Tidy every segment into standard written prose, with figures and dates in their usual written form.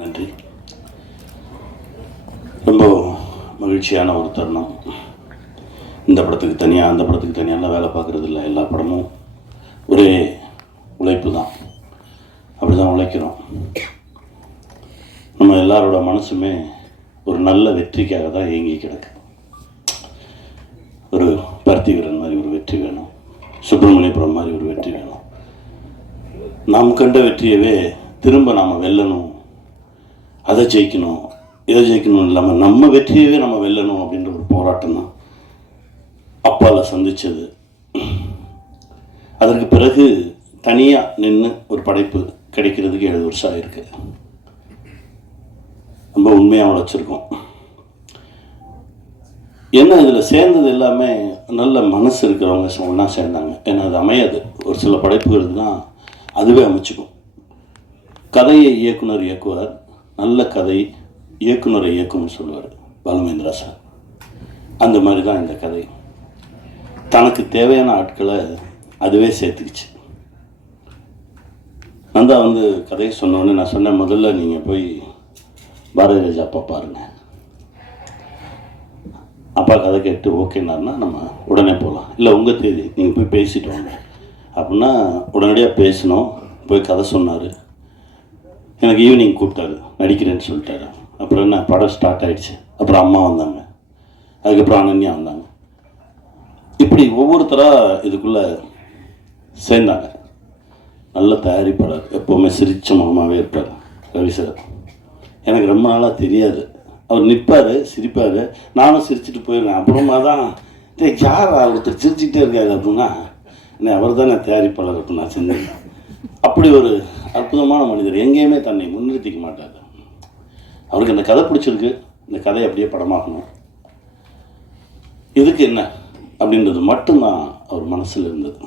நன்றி. ரொம்ப மகிழ்ச்சியான ஒரு தருணம். இந்த படத்துக்கு தனியாக அந்த படத்துக்கு தனியாலாம் வேலை பார்க்குறது இல்லை. எல்லா படமும் ஒரே உழைப்பு தான். அப்படி தான் உழைக்கிறோம். நம்ம எல்லாரோட மனசுமே ஒரு நல்ல வெற்றிக்காக தான் இயங்கி கிடக்கு. ஒரு பார்த்திபன் மாதிரி ஒரு வெற்றி வேணும், சுப்பிரமணியபுரம் மாதிரி ஒரு வெற்றி வேணும். நாம் கண்ட வெற்றியவே திரும்ப நாம் வெல்லணும், அதை ஜெயிக்கணும், இதை ஜெயிக்கணும் இல்லாமல் நம்ம வெற்றியவே நம்ம வெல்லணும் அப்படின்ற ஒரு போராட்டம் தான் அப்பாவில் சந்தித்தது. அதற்கு பிறகு தனியாக நின்று ஒரு படைப்பு கிடைக்கிறதுக்கு 7 வருஷம் ஆகிருக்கு. ரொம்ப உண்மையாக உழைச்சிருக்கோம். ஏன்னா இதில் சேர்ந்தது எல்லாமே நல்ல மனசு இருக்கிறவங்க ஒன்றா சேர்ந்தாங்க. ஏன்னா அது அமையாது. ஒரு சில படைப்புகளுக்கு தான் அதுவே அமைச்சுக்கும். கதையை இயக்குனர் இயக்குவார், நல்ல கதை இயக்குனரை இயக்கும்னு சொல்லுவார் பாலுமேந்திரா சார். அந்த மாதிரி தான் இந்த கதை. தனக்கு தேவையான ஆட்களை அதுவே சேர்த்துக்கிச்சு. நந்தா கதையை சொன்னோடனே நான் சொன்னேன், முதல்ல நீங்கள் போய் பாரதி ராஜா அப்பா பாருங்கள். அப்பா கதை கேட்டு ஓகேனாருன்னா நம்ம உடனே போகலாம். இல்லை உங்கள் தேதி, நீங்கள் போய் பேசிட்டு வாங்க அப்படின்னா உடனடியாக பேசினோம். போய் கதை சொன்னார். எனக்கு ஈவினிங் கூப்பிட்டாரு, நடிக்கிறேன்னு சொல்லிட்டாரு. அப்புறம் என்ன, படம் ஸ்டார்ட் ஆகிடுச்சு. அப்புறம் அம்மா வந்தாங்க, அதுக்கப்புறம் அனன்யா வந்தாங்க. இப்படி ஒவ்வொருத்தராக இதுக்குள்ளே சேர்ந்தாங்க. நல்ல தயாரிப்பாளர், எப்போவுமே சிரிச்ச முகமாகவே இருப்பார் ரவி சார். எனக்கு ரொம்ப நாளாக தெரியாது. அவர் நிற்பார், சிரிப்பார், நானும் சிரிச்சுட்டு போயிடுவேன். அப்புறமா தான் யார் ஒருத்தர் சிரிச்சுக்கிட்டே இருக்காரு அப்படின்னா என்ன, அவர் தான் நான் தயாரிப்பாளர் அப்படின்னு நான் செஞ்சேன். அப்படி ஒரு அற்புதமான மனிதர். எங்கேயுமே தன்னை முன்னிறுத்திக்க மாட்டார். அவருக்கு அந்த கதை பிடிச்சிருக்கு, இந்த கதையை அப்படியே படமாகணும், இதுக்கு என்ன அப்படின்றது மட்டும்தான் அவர் மனசில் இருந்தது.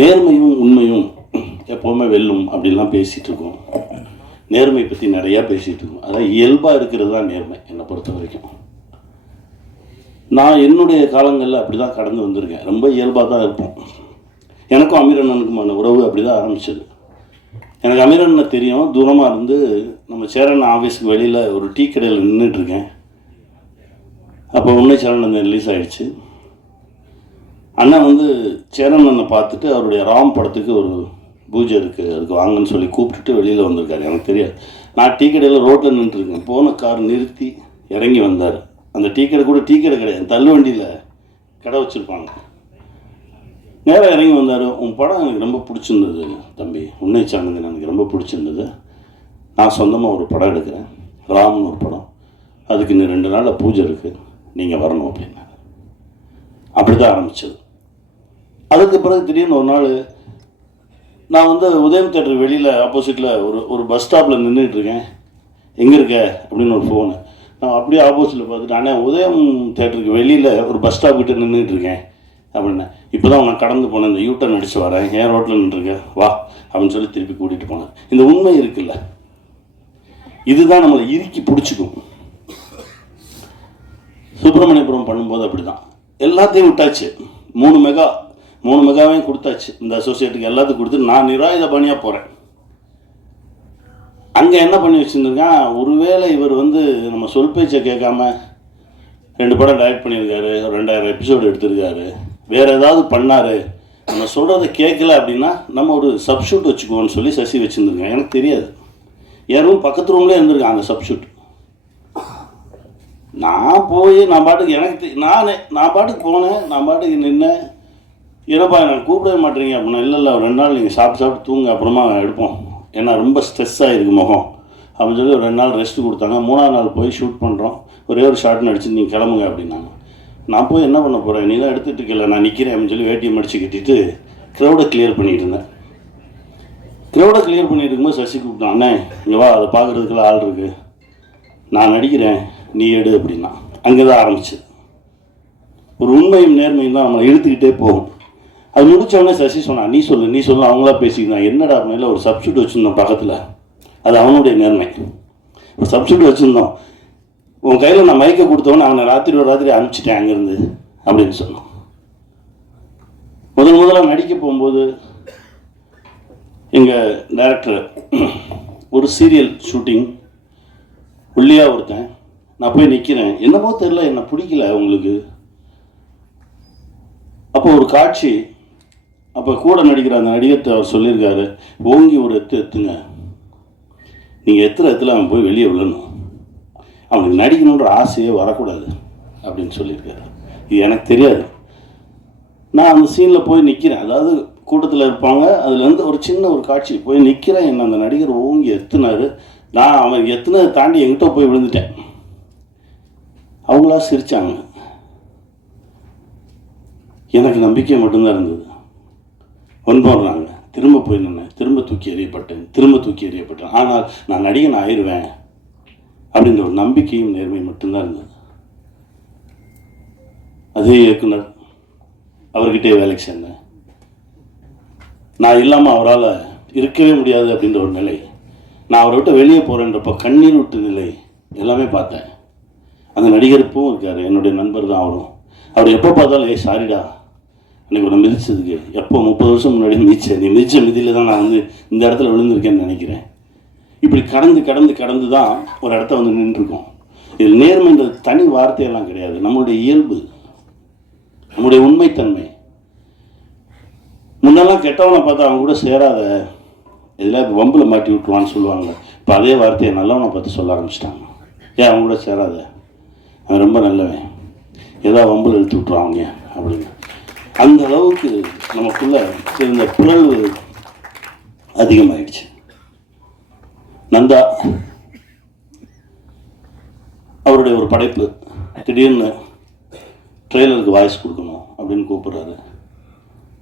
நேர்மையும் உண்மையும் எப்போவுமே வெல்லும் அப்படின்லாம் பேசிகிட்டு இருக்கோம். நேர்மை பற்றி நிறையா பேசிகிட்டு இருக்கோம். அதான் இயல்பாக இருக்கிறது தான் நேர்மை என்னை பொறுத்த வரைக்கும். நான் என்னுடைய காலங்களில் அப்படி தான் கடந்து வந்திருக்கேன். ரொம்ப இயல்பாக தான் இருப்போம். எனக்கும் அமீரண்ணனுக்குமான உறவு அப்படி தான் ஆரம்பிச்சது. எனக்கு அமீரண்ணனை தெரியும், தூரமாக இருந்து. நம்ம சேரன் ஆஃபீஸுக்கு வெளியில் ஒரு டீ கடையில் நின்றுட்டுருக்கேன். அப்போ உன்னை சேரன் ரிலீஸ் ஆகிடுச்சு. அண்ணன் சேரன் அண்ணனை பார்த்துட்டு அவருடைய ராம் படத்துக்கு ஒரு பூஜை இருக்குது, அதுக்கு வாங்கன்னு சொல்லி கூப்பிட்டுட்டு வெளியில் வந்திருக்காரு. எனக்கு தெரியாது. நான் டீ கடையில் ரோட்டில் நின்றுருக்கேன். போன கார் நிறுத்தி இறங்கி வந்தார். அந்த டீ கடை கூட டீ கடை கிடையாது, தள்ளு வண்டியில் கடை வச்சுருப்பாங்க. நேராக இறங்கி வந்தார். உன் படம் எனக்கு ரொம்ப பிடிச்சிருந்தது தம்பி, உன்னை சார்ந்தது எனக்கு ரொம்ப பிடிச்சிருந்தது. நான் சொந்தமாக ஒரு படம் எடுக்கிறேன், ராம்னு ஒரு படம். அதுக்கு இன்னும் 2 நாளில் பூஜை இருக்குது, நீங்கள் வரணும் அப்படின்னாரு. அப்படி தான் ஆரம்பித்தது. அதுக்கு பிறகு திடீர்னு ஒரு நாள் நான் உதயம் தேட்டர் வெளியில் ஆப்போசிட்டில் ஒரு பஸ் ஸ்டாப்பில் நின்றுட்டுருக்கேன். எங்கே இருக்க அப்படின்னு ஒரு ஃபோனு. நான் அப்படியே ஆப்போசிட்டில் பார்த்துட்டு, அண்ணே உதயம் தேட்டருக்கு வெளியில் ஒரு பஸ் ஸ்டாப் கிட்டே நின்றுட்டுருக்கேன் அப்படின்னேன். இப்போ தான் நான் கடந்து போனேன், இந்த யூட்டர்ன் அடித்து வரேன், ஏன் ரோட்டில் நின்றுருக்கேன் வா அப்படின்னு சொல்லி திருப்பி கூட்டிகிட்டு போனேன். இந்த உண்மை இருக்குல்ல, இதுதான் நம்மளை இறுக்கி பிடிச்சிக்கும். சுப்பிரமணியபுரம் பண்ணும்போது அப்படி தான் எல்லாத்தையும் விட்டாச்சு. 3 மெகாவையும் கொடுத்தாச்சு. இந்த அசோசியேட்டுக்கு எல்லாத்துக்கும் கொடுத்து நான் நிராயுத பணியாக போகிறேன். அங்கே என்ன பண்ணி வச்சுருந்துருக்கேன், ஒருவேளை இவர் நம்ம சொல் பேச்சை கேட்காம 2 படம் டைரக்ட் பண்ணியிருக்காரு, 2000 எபிசோடு எடுத்திருக்காரு, வேறு ஏதாவது பண்ணார், நம்ம சொல்கிறத கேட்கல அப்படின்னா நம்ம ஒரு சப்ஷூட் வச்சுக்குவோன்னு சொல்லி சசி வச்சுருந்துருக்கேன். எனக்கு தெரியாது. என் ரூம் பக்கத்து ரூம்லேயே இருந்திருக்கேன் அந்த சப்ஷூட். நான் போய் நான் பாட்டுக்கு எனக்கு நான் பாட்டுக்கு போனேன், நான் பாட்டுக்கு நின்னேன். ஏன்னாப்பா நான் கூப்பிடவே மாட்டேறீங்க அப்படின்னா, இல்லை ஒரு 2 நாள் நீங்கள் சாப்பிட்டு தூங்க, அப்புறமா எடுப்போம், ஏன்னா ரொம்ப ஸ்ட்ரெஸ்ஸாக இருக்குது முகம் அப்படின்னு சொல்லி ஒரு 2 நாள் ரெஸ்ட் கொடுத்தாங்க. 3ஆவது நாள் போய் ஷூட் பண்ணுறோம். ஒரே ஒரு ஷார்ட் நடிச்சு நீங்கள் கிளம்புங்க அப்படின்னாங்க. நான் போய் என்ன பண்ண போகிறேன், நீ தான் எடுத்துகிட்டு இருக்கல, நான் நிற்கிறேன் அப்படின்னு சொல்லி வேட்டியை மடித்து கட்டிட்டு க்ரௌடை கிளியர் பண்ணிகிட்டு இருந்தேன். க்ரௌடை கிளியர் பண்ணிட்டு இருக்கும்போது சசி கூப்பிட்டான், அண்ணே இங்கே வா, அதை பார்க்குறதுக்குள்ள ஆள் இருக்குது, நான் நடிக்கிறேன், நீ எடு அப்படின்னா. அங்கே தான் ஆரம்பிச்சு ஒரு உண்மையும் நேர்மையும் தான் நம்மளை இழுத்துக்கிட்டே போகும். அது முடித்தவொடனே சசி சொன்னான், நீ சொல்லு அவங்களா பேசிக்கிட்டான். என்னடா மேலே ஒரு சப்ஸ்டியூட் வச்சுருந்தோம் பக்கத்தில், அது அவனுடைய நேர்மை. ஒரு சப்ஸ்டியூட் வச்சுருந்தோம், உன் கையில் நான் மைக்கை கொடுத்தவொன்னே அவனை ராத்திரி அனுப்பிச்சிட்டேன் அங்கேருந்து அப்படின்னு சொன்னான். முதலாக நடிக்க போகும்போது எங்கள் டைரக்டர் ஒரு சீரியல் ஷூட்டிங், உள்ளியாக ஒருத்தன், நான் போய் நிற்கிறேன், என்னமோ தெரில, என்னை பிடிக்கல உங்களுக்கு. அப்போ ஒரு காட்சி, அப்போ கூட நடிக்கிற அந்த நடிகர்கிட்ட அவர் சொல்லியிருக்காரு, ஓங்கி ஒரு எத்துங்க, நீங்கள் எத்துல அவன் போய் வெளியே விழணும், அவனுக்கு நடிக்கணுன்ற ஆசையே வரக்கூடாது அப்படின்னு சொல்லியிருக்காரு. இது எனக்கு தெரியாது. நான் அந்த சீனில் போய் நிற்கிறேன், அதாவது கூட்டத்தில் இருப்பாங்க, அதுலேருந்து ஒரு சின்ன ஒரு காட்சி போய் நிற்கிறேன். என்ன அந்த நடிகர் ஓங்கி எத்துனார், நான் அவன் எத்துனதை தாண்டி எங்கிட்ட போய் விழுந்துட்டேன். அவங்களா சிரித்தாங்க, எனக்கு நம்பிக்கை மட்டும்தான் இருந்தது. வந்தாங்க, திரும்ப போய் நின்னேன், திரும்ப தூக்கி எறியப்பட்டேன். ஆனால் நான் நடிகன் ஆயிடுவேன் அப்படின்ற ஒரு நம்பிக்கையும் நேர்மையும் மட்டும்தான் இருந்தது. அதே இயக்குனர், அவர்கிட்டே வேலைக்கு சேர்ந்தேன். நான் இல்லாமல் அவரால் இருக்கவே முடியாது அப்படின்ற ஒரு நிலை, நான் அவரை விட்டு வெளியே போகிறேன்றப்போ கண்ணீர் விட்டு நிலை எல்லாமே பார்த்தேன். அந்த நடிகருப்பும் இருக்கார், என்னுடைய நண்பர் தான் அவரும். அவர் எப்போ பார்த்தாலும் சாரிடா எனக்கு ஒன்று மிதிச்சதுக்கு, எப்போ 30 வருஷம் முன்னாடி மிதிச்சேன், நீ மிதிச்ச மிதியில் தான் நான் வந்து இந்த இடத்துல விழுந்திருக்கேன்னு நினைக்கிறேன். இப்படி கடந்து தான் ஒரு இடத்த வந்து நின்றுருக்கோம். இதில் நேர்மைன்ற தனி வார்த்தையெல்லாம் கிடையாது, நம்மளுடைய இயல்பு, நம்முடைய உண்மைத்தன்மை. முன்னெல்லாம் கெட்டவனை பார்த்தா அவங்க கூட சேராத, இதில் வம்பில் மாட்டி விட்டுருவான்னு சொல்லுவாங்க. இப்போ அதே வார்த்தையை நல்லவனை பார்த்து சொல்ல ஆரம்பிச்சிட்டாங்க. ஏன் அவங்க கூட சேராத, அவன் ரொம்ப நல்லவன், ஏதாவது வம்பில் இழுத்து விட்டுருவாங்க அப்படின்னு. அந்த அளவுக்கு நமக்குள்ள இருந்த பிறகு அதிகமாகிடுச்சு. நந்தா அவருடைய ஒரு படைப்பு, திடீர்னு ட்ரெய்லருக்கு வாய்ஸ் கொடுக்கணும் அப்படின்னு கூப்பிட்றாரு.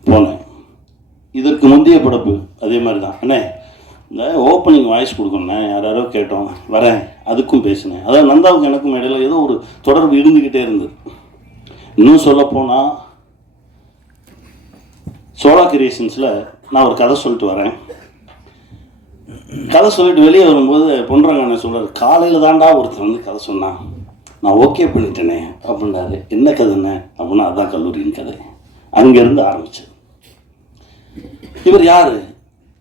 போனேன். இதற்கு முந்தைய படைப்பு அதே மாதிரி தான், அண்ணே இந்த ஓப்பனிங் வாய்ஸ் கொடுக்கணுண்ணே, யாரோ கேட்டோம், வரேன், அதுக்கும் பேசினேன். அதாவது நந்தாவுக்கு எனக்கும் இடையில ஏதோ ஒரு தொடர்பு இருந்துக்கிட்டே இருந்தது. இன்னும் சொல்லப்போனால் சோலா கிரியேஷன்ஸில் நான் ஒரு கதை சொல்லிட்டு வரேன். கதை சொல்லிட்டு வெளியே வரும்போது பொன்றாங்க சொல்கிறார், காலையில் தாண்டா ஒருத்தர் வந்து கதை சொன்னான், நான் ஓகே பண்ணிட்டேனே அப்படின்னாரு. என்ன கதைண்ணே அப்படின்னா, அதுதான் கல்லூரியின் கதை. அங்கேருந்து ஆரம்பிச்சது. இவர் யார்,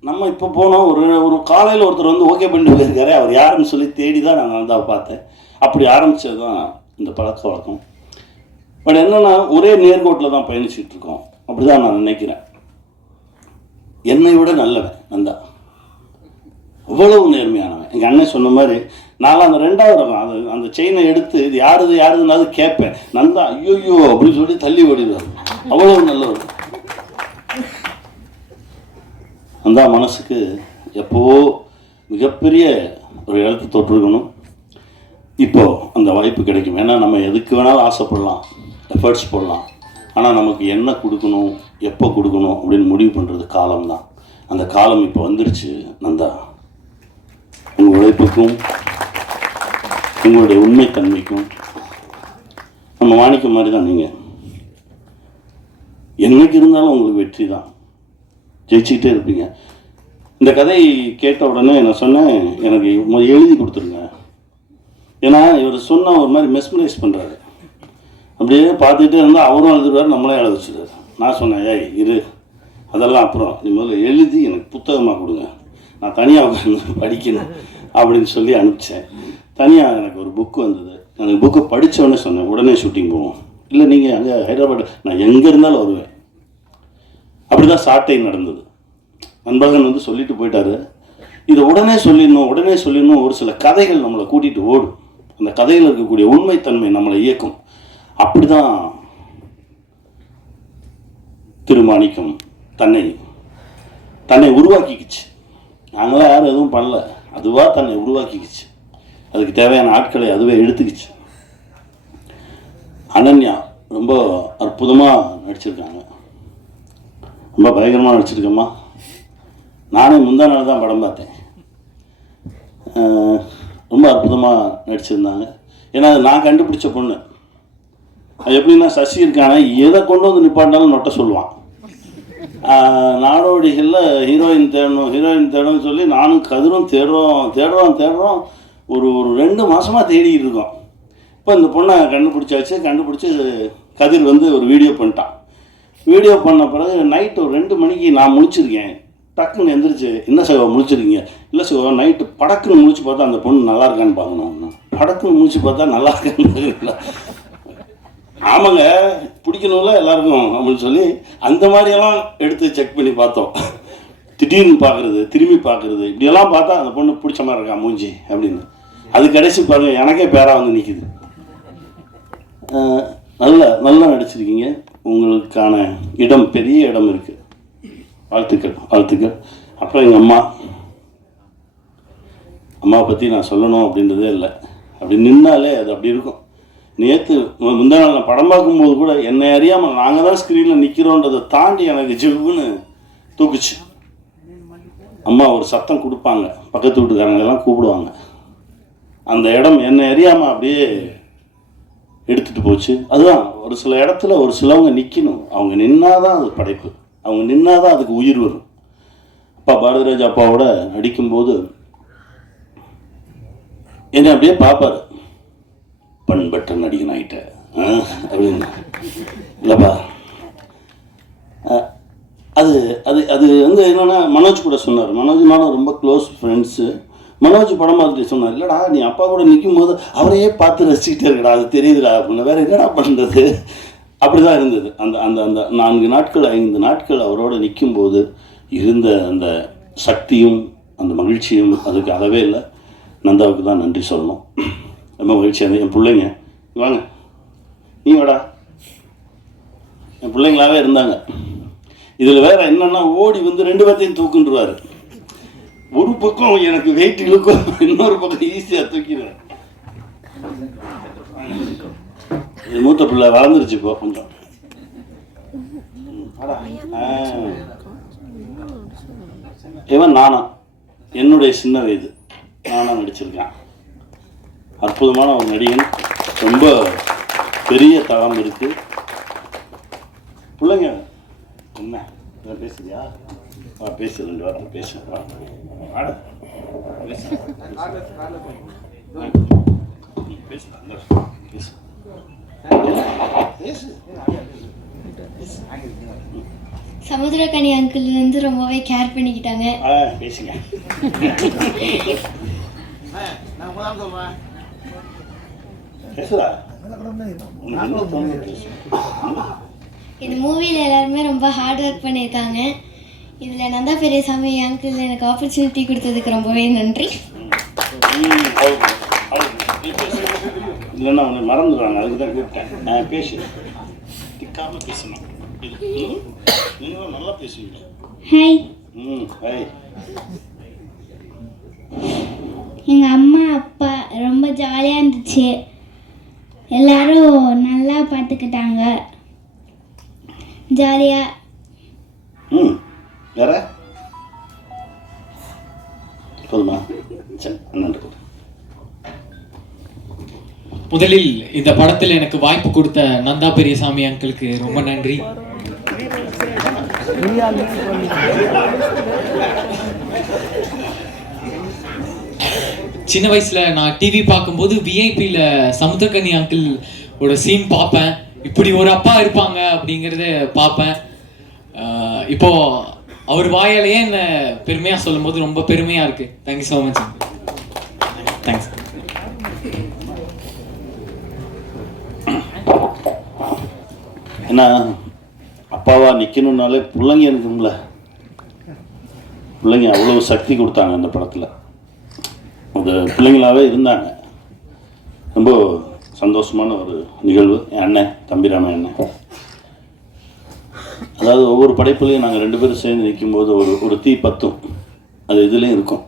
நம்ம இப்போ போனோம், ஒரு காலையில் ஒருத்தர் வந்து ஓகே பண்ணிட்டு போயிருக்காரு, அவர் யாருன்னு சொல்லி தேடி தான் நான் நந்தாவை பார்த்தேன். அப்படி ஆரம்பித்தது தான் இந்த பழக்க வழக்கம். பட் என்னென்னா, ஒரே நேர்கோட்டில் தான் பயணிச்சுட்டு இருக்கோம், அப்படி தான் நான் நினைக்கிறேன். என்னை விட நல்லவன் நந்தா, அவ்வளவு நேர்மையானவன். எங்கள் அண்ணன் சொன்ன மாதிரி நான் அந்த 2வது ரகம் அந்த செயினை எடுத்து இது யாருதுனாலும் கேட்பேன். நந்தா ஐயோ அப்படின்னு சொல்லி தள்ளி ஓடிடுவார், அவ்வளவு நல்லவர். நந்தா மனசுக்கு எப்போவோ மிகப்பெரிய ஒரு இடத்தை தொட்டிருக்கணும். இப்போ அந்த வாய்ப்பு கிடைக்கும். ஏன்னா நம்ம எதுக்கு வேணாலும் ஆசைப்படலாம், எஃபர்ட்ஸ் போடலாம், ஆனால் நமக்கு என்ன கொடுக்கணும், எப்போ கொடுக்கணும் அப்படின்னு முடிவு பண்ணுறது காலம்தான். அந்த காலம் இப்போ வந்துருச்சு. நந்தா, உங்கள் உழைப்புக்கும் உங்களுடைய உண்மைத்தன்மைக்கும் நம்ம மாணிக்க மாதிரி தான். நீங்கள் என்னைக்கு இருந்தாலும் உங்களுக்கு வெற்றி தான், ஜெயிச்சுக்கிட்டே இருப்பீங்க. இந்த கதை கேட்ட உடனே நான் சொன்னேன், எனக்கு எழுதி கொடுத்துருங்க. ஏன்னா இவர் சொன்ன ஒரு மாதிரி மெஸ்மரைஸ் பண்ணுறாரு. அப்படியே பார்த்துக்கிட்டே இருந்தால் அவரும் எழுதுவார், நம்மளே எழுத வச்சுருவார். நான் சொன்னேன், ஏய் இரு, அதெல்லாம் அப்புறம் நீ முதல்ல எழுதி எனக்கு புத்தகமாக கொடுங்க, நான் தனியாக உட்காந்து படிக்கணும் அப்படின்னு சொல்லி அனுப்பிச்சேன். தனியாக எனக்கு ஒரு புக்கு வந்தது. அந்த புக்கை படித்தோடனே சொன்னேன், உடனே ஷூட்டிங் போவோம். இல்லை நீங்கள் அங்கே ஹைதராபாத், நான் எங்கே இருந்தாலும் வருவேன். அப்படி தான் ஷார்ட் டைம் நடந்தது. நண்பர்கள் வந்து சொல்லிட்டு போயிட்டாரு, இதை உடனே சொல்லிடணும். ஒரு சில கதைகள் நம்மளை கூட்டிகிட்டு ஓடும், அந்த கதையில் இருக்கக்கூடிய உண்மைத்தன்மை நம்மளை இயக்கும். அப்படி தான் திருமாணிக்கம் தன்னை உருவாக்கிக்கிச்சு. நாங்களாம் யாரும் எதுவும் பண்ணல, அதுவாக தன்னை உருவாக்கிக்கிச்சு. அதுக்கு தேவையான ஆட்களை அதுவே எடுத்துக்கிச்சு. அனன்யா ரொம்ப அற்புதமாக நடிச்சிருக்காங்க, ரொம்ப பயங்கரமாக நடிச்சிருக்கம்மா. நானே முந்தா நாள் தான் படம் பார்த்தேன், ரொம்ப அற்புதமாக நடிச்சிருந்தாங்க. ஏன்னா அது நான் கண்டுபிடிச்ச பொண்ணு. அது எப்படின்னா, சசி இருக்கான எதை கொண்டு வந்து நிப்பாட்டினாலும் நொட்ட சொல்லுவான். நாடோடிகளில் ஹீரோயின் தேடணும்னு சொல்லி நானும் கதிரும் தேடுறோம். ஒரு 2 மாதமாக தேடிக்கிட்டு இருக்கோம். இப்போ இந்த பொண்ணை கண்டுபிடிச்சி கதிர் வந்து ஒரு வீடியோ பண்ணிட்டான். வீடியோ பண்ண பிறகு நைட்டு ஒரு 2 மணிக்கு நான் முழிச்சிருக்கேன். டக்குன்னு எந்திரிச்சு என்ன சிவா முழிச்சிருக்கீங்க? இல்லை சிவா நைட்டு படக்குன்னு முழிச்சு பார்த்தா அந்த பொண்ணு நல்லா இருக்கான்னு பார்க்கணும். படக்குன்னு முழிச்சு பார்த்தா நல்லா இருக்கான்னு ஆமாங்க பிடிக்கணும்ல எல்லாருக்கும் அப்படின்னு சொல்லி அந்த மாதிரியெல்லாம் எடுத்து செக் பண்ணி பார்த்தோம். திடீர்னு பார்க்குறது, திரும்பி பார்க்குறது, இப்படியெல்லாம் பார்த்தா அந்த பொண்ணு பிடிச்ச மாதிரி இருக்கா மூஞ்சி அப்படின்னு. அது கடைசி பாருங்கள் எனக்கே பேராக வந்து நிற்கிது. நல்லா நடிச்சிருக்கீங்க. உங்களுக்கான இடம், பெரிய இடம் இருக்குது. வாழ்த்துக்கள். அப்புறம் எங்கள் அம்மாவை பற்றி நான் சொல்லணும் அப்படின்றதே இல்லை. அப்படி நின்னாலே அது அப்படி இருக்கும். நேற்று முந்தா நாள் நான் படம் பார்க்கும்போது கூட என்னை அறியாமல் நாங்கள் தான் ஸ்க்ரீனில் நிற்கிறோன்றதை தாண்டி எனக்கு ஜிவ்வுன்னு தூக்குச்சு. அம்மா ஒரு சத்தம் கொடுப்பாங்க, பக்கத்து வீட்டுக்காரங்களெல்லாம் கூப்பிடுவாங்க. அந்த இடம் என்னை அறியாமல் அப்படியே எடுத்துகிட்டு போச்சு. அதுதான் ஒரு சில இடத்துல ஒரு சிலவங்க நிற்கணும். அவங்க நின்னாதான் அது படைப்பு, அவங்க நின்னாதான் அதுக்கு உயிர் வரும். அப்பா பாரதிராஜ் அப்பாவோட நடிக்கும்போது என்னை அப்படியே பார்ப்பார். பண்பற்ற நடிகன் ஆகிட்ட அப்படின்னு இல்லைப்பா. அது அது அது வந்து என்னென்னா மனோஜ் கூட சொன்னார். மனோஜ்னாலும் ரொம்ப க்ளோஸ் ஃப்ரெண்ட்ஸு. மனோஜ் படம் பார்த்துட்டு சொன்னார், இல்லைடா நீ அப்பா கூட நிற்கும் போது அவரையே பார்த்து ரசிக்கிட்டே இருக்கடா, அது தெரியுதுடா அப்படின்னு. வேறு என்னடா பண்ணுறது? அப்படி தான் இருந்தது. அந்த அந்த அந்த 4 நாட்கள் 5 நாட்கள் அவரோட நிற்கும்போது இருந்த அந்த சக்தியும் அந்த மகிழ்ச்சியும் அதுக்கு அளவே இல்லை. நந்தாவுக்கு தான் நன்றி சொல்லணும். ரொம்ப மகிழ்ச்சியாக என் பிள்ளைங்க வாங்க, நீ வாடா, என் பிள்ளைங்களாவே இருந்தாங்க. இதில் வேறு என்னென்னா ஓடி வந்து 2 பேர்த்தையும் தூக்குன்றுவார். ஒரு பக்கம் எனக்கு வெயிட் இழுக்கும், இன்னொரு பக்கம் ஈஸியாக தூக்கிடுவேன். இது மூத்த பிள்ளை வளர்ந்துருச்சு இப்போ கொஞ்சம். இவன் நானா என்னுடைய சின்ன வயது நானா நடிச்சிருக்கேன். அற்புதமான ஒரு நடிகன், ரொம்ப பெரிய தளம் இருக்கு. பிள்ளைங்க என்ன பேசுறியா? பேசு, 2 வாரம் பேசு. சமுத்திரக்கனி அங்கிள் வந்து ரொம்பவே கேர் பண்ணிக்கிட்டாங்க. பேசுங்க. இந்த மூவியில் எல்லாருமே ரொம்ப ஹார்ட் ஒர்க் பண்ணியிருக்காங்க. இதில் நந்தா பெரியசாமி அங்கிள் எனக்கு ஆப்பர்ச்சுனிட்டி கொடுத்ததுக்கு ரொம்பவே நன்றி. இல்லைன்னா அவனை மறந்துடுவாங்க, அதுக்கு தான் கூப்பிட்டேன். பேசு, திக்காமல் பேசணும். நீங்களும் நல்லா பேசுவீங்க. ஹாய். ஹாய். எங்கள் அம்மா அப்பா ரொம்ப ஜாலியாக இருந்துச்சு. எல்லாரும் நல்லா பார்த்துக்கிட்டாங்க, ஜாலியாக. வேற போதுமா? சரி, நன்றி. முதலில் இந்த படத்தில் எனக்கு வாய்ப்பு கொடுத்த நந்தா பெரியசாமி அங்கிளுக்கு ரொம்ப நன்றி. சின்ன வயசுல நான் டிவி பார்க்கும்போது விஐபியில் சமுத்திரக்கனி அங்கிள் ஒரு சீன் பார்ப்பேன். இப்படி ஒரு அப்பா இருப்பாங்க அப்படிங்கிறத பார்ப்பேன். இப்போ அவர் வாயாலேயே என்ன பெருமையாக சொல்லும் போது ரொம்ப பெருமையாக இருக்கு. Thank you so much. தேங்க்ஸ். ஏன்னா அப்பாவா நிற்கணுன்னாலே பிள்ளைங்க இருக்கும்ல, பிள்ளைங்க அவ்வளோ சக்தி கொடுத்தாங்க அந்த படத்தில். அது பிள்ளைங்களாகவே இருந்தாங்க. ரொம்ப சந்தோஷமான ஒரு நிகழ்வு. என் அண்ணன் தம்பிராம அண்ணன், அதாவது ஒவ்வொரு படைப்புலையும் நாங்கள் 2 பேரும் சேர்ந்து நிற்கும்போது ஒரு தீ பத்தும். அது இதுலேயும் இருக்கும்.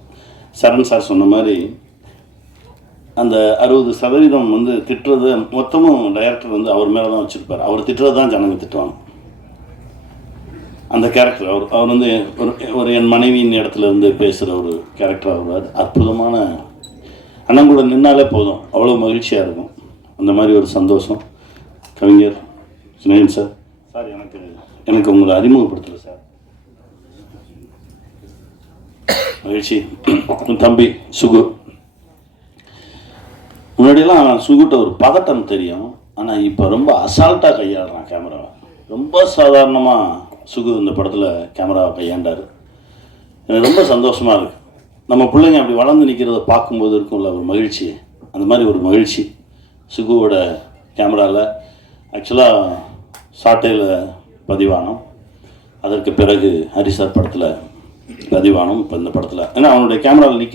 சரண் சார் சொன்ன மாதிரி அந்த 60% வந்து திட்டுறது மொத்தமும் டைரக்டர் வந்து அவர் மேலே தான் வச்சுருப்பார். அவர் திட்டுறது தான் ஜனங்க திட்டுவாங்க. அந்த கேரக்டர் அவர் வந்து ஒரு என் மனைவியின் இடத்துல இருந்து பேசுகிற ஒரு கேரக்டர் வருவார். அற்புதமான அண்ணன் கூட நின்னாலே போதும், அவ்வளோ மகிழ்ச்சியாக இருக்கும். அந்த மாதிரி ஒரு சந்தோஷம். கவிஞர் சினேன் சார், எனக்கு உங்களை அறிமுகப்படுத்தலை சார், மகிழ்ச்சி. தம்பி சுகு, முன்னாடியெல்லாம் சுகுட்ட ஒரு பதட்டம் தெரியும், ஆனால் இப்போ ரொம்ப அசால்ட்டாக கையாளுறான் கேமராவை. ரொம்ப சாதாரணமாக சுகு இந்த படத்தில் கேமராவை கையாண்டார். எனக்கு ரொம்ப சந்தோஷமாக இருக்குது. நம்ம பிள்ளைங்க அப்படி வளர்ந்து நிற்கிறத பார்க்கும்போது இருக்கும்ல ஒரு மகிழ்ச்சி, அந்த மாதிரி ஒரு மகிழ்ச்சி சுகுவோட கேமராவில் ஆக்சுவலாக சாட்டையில் பதிவானோம். அதற்கு பிறகு ஹரிசார் படத்தில் பதிவானோம். இப்போ இந்த படத்தில் ஏன்னா அவனுடைய கேமராவில்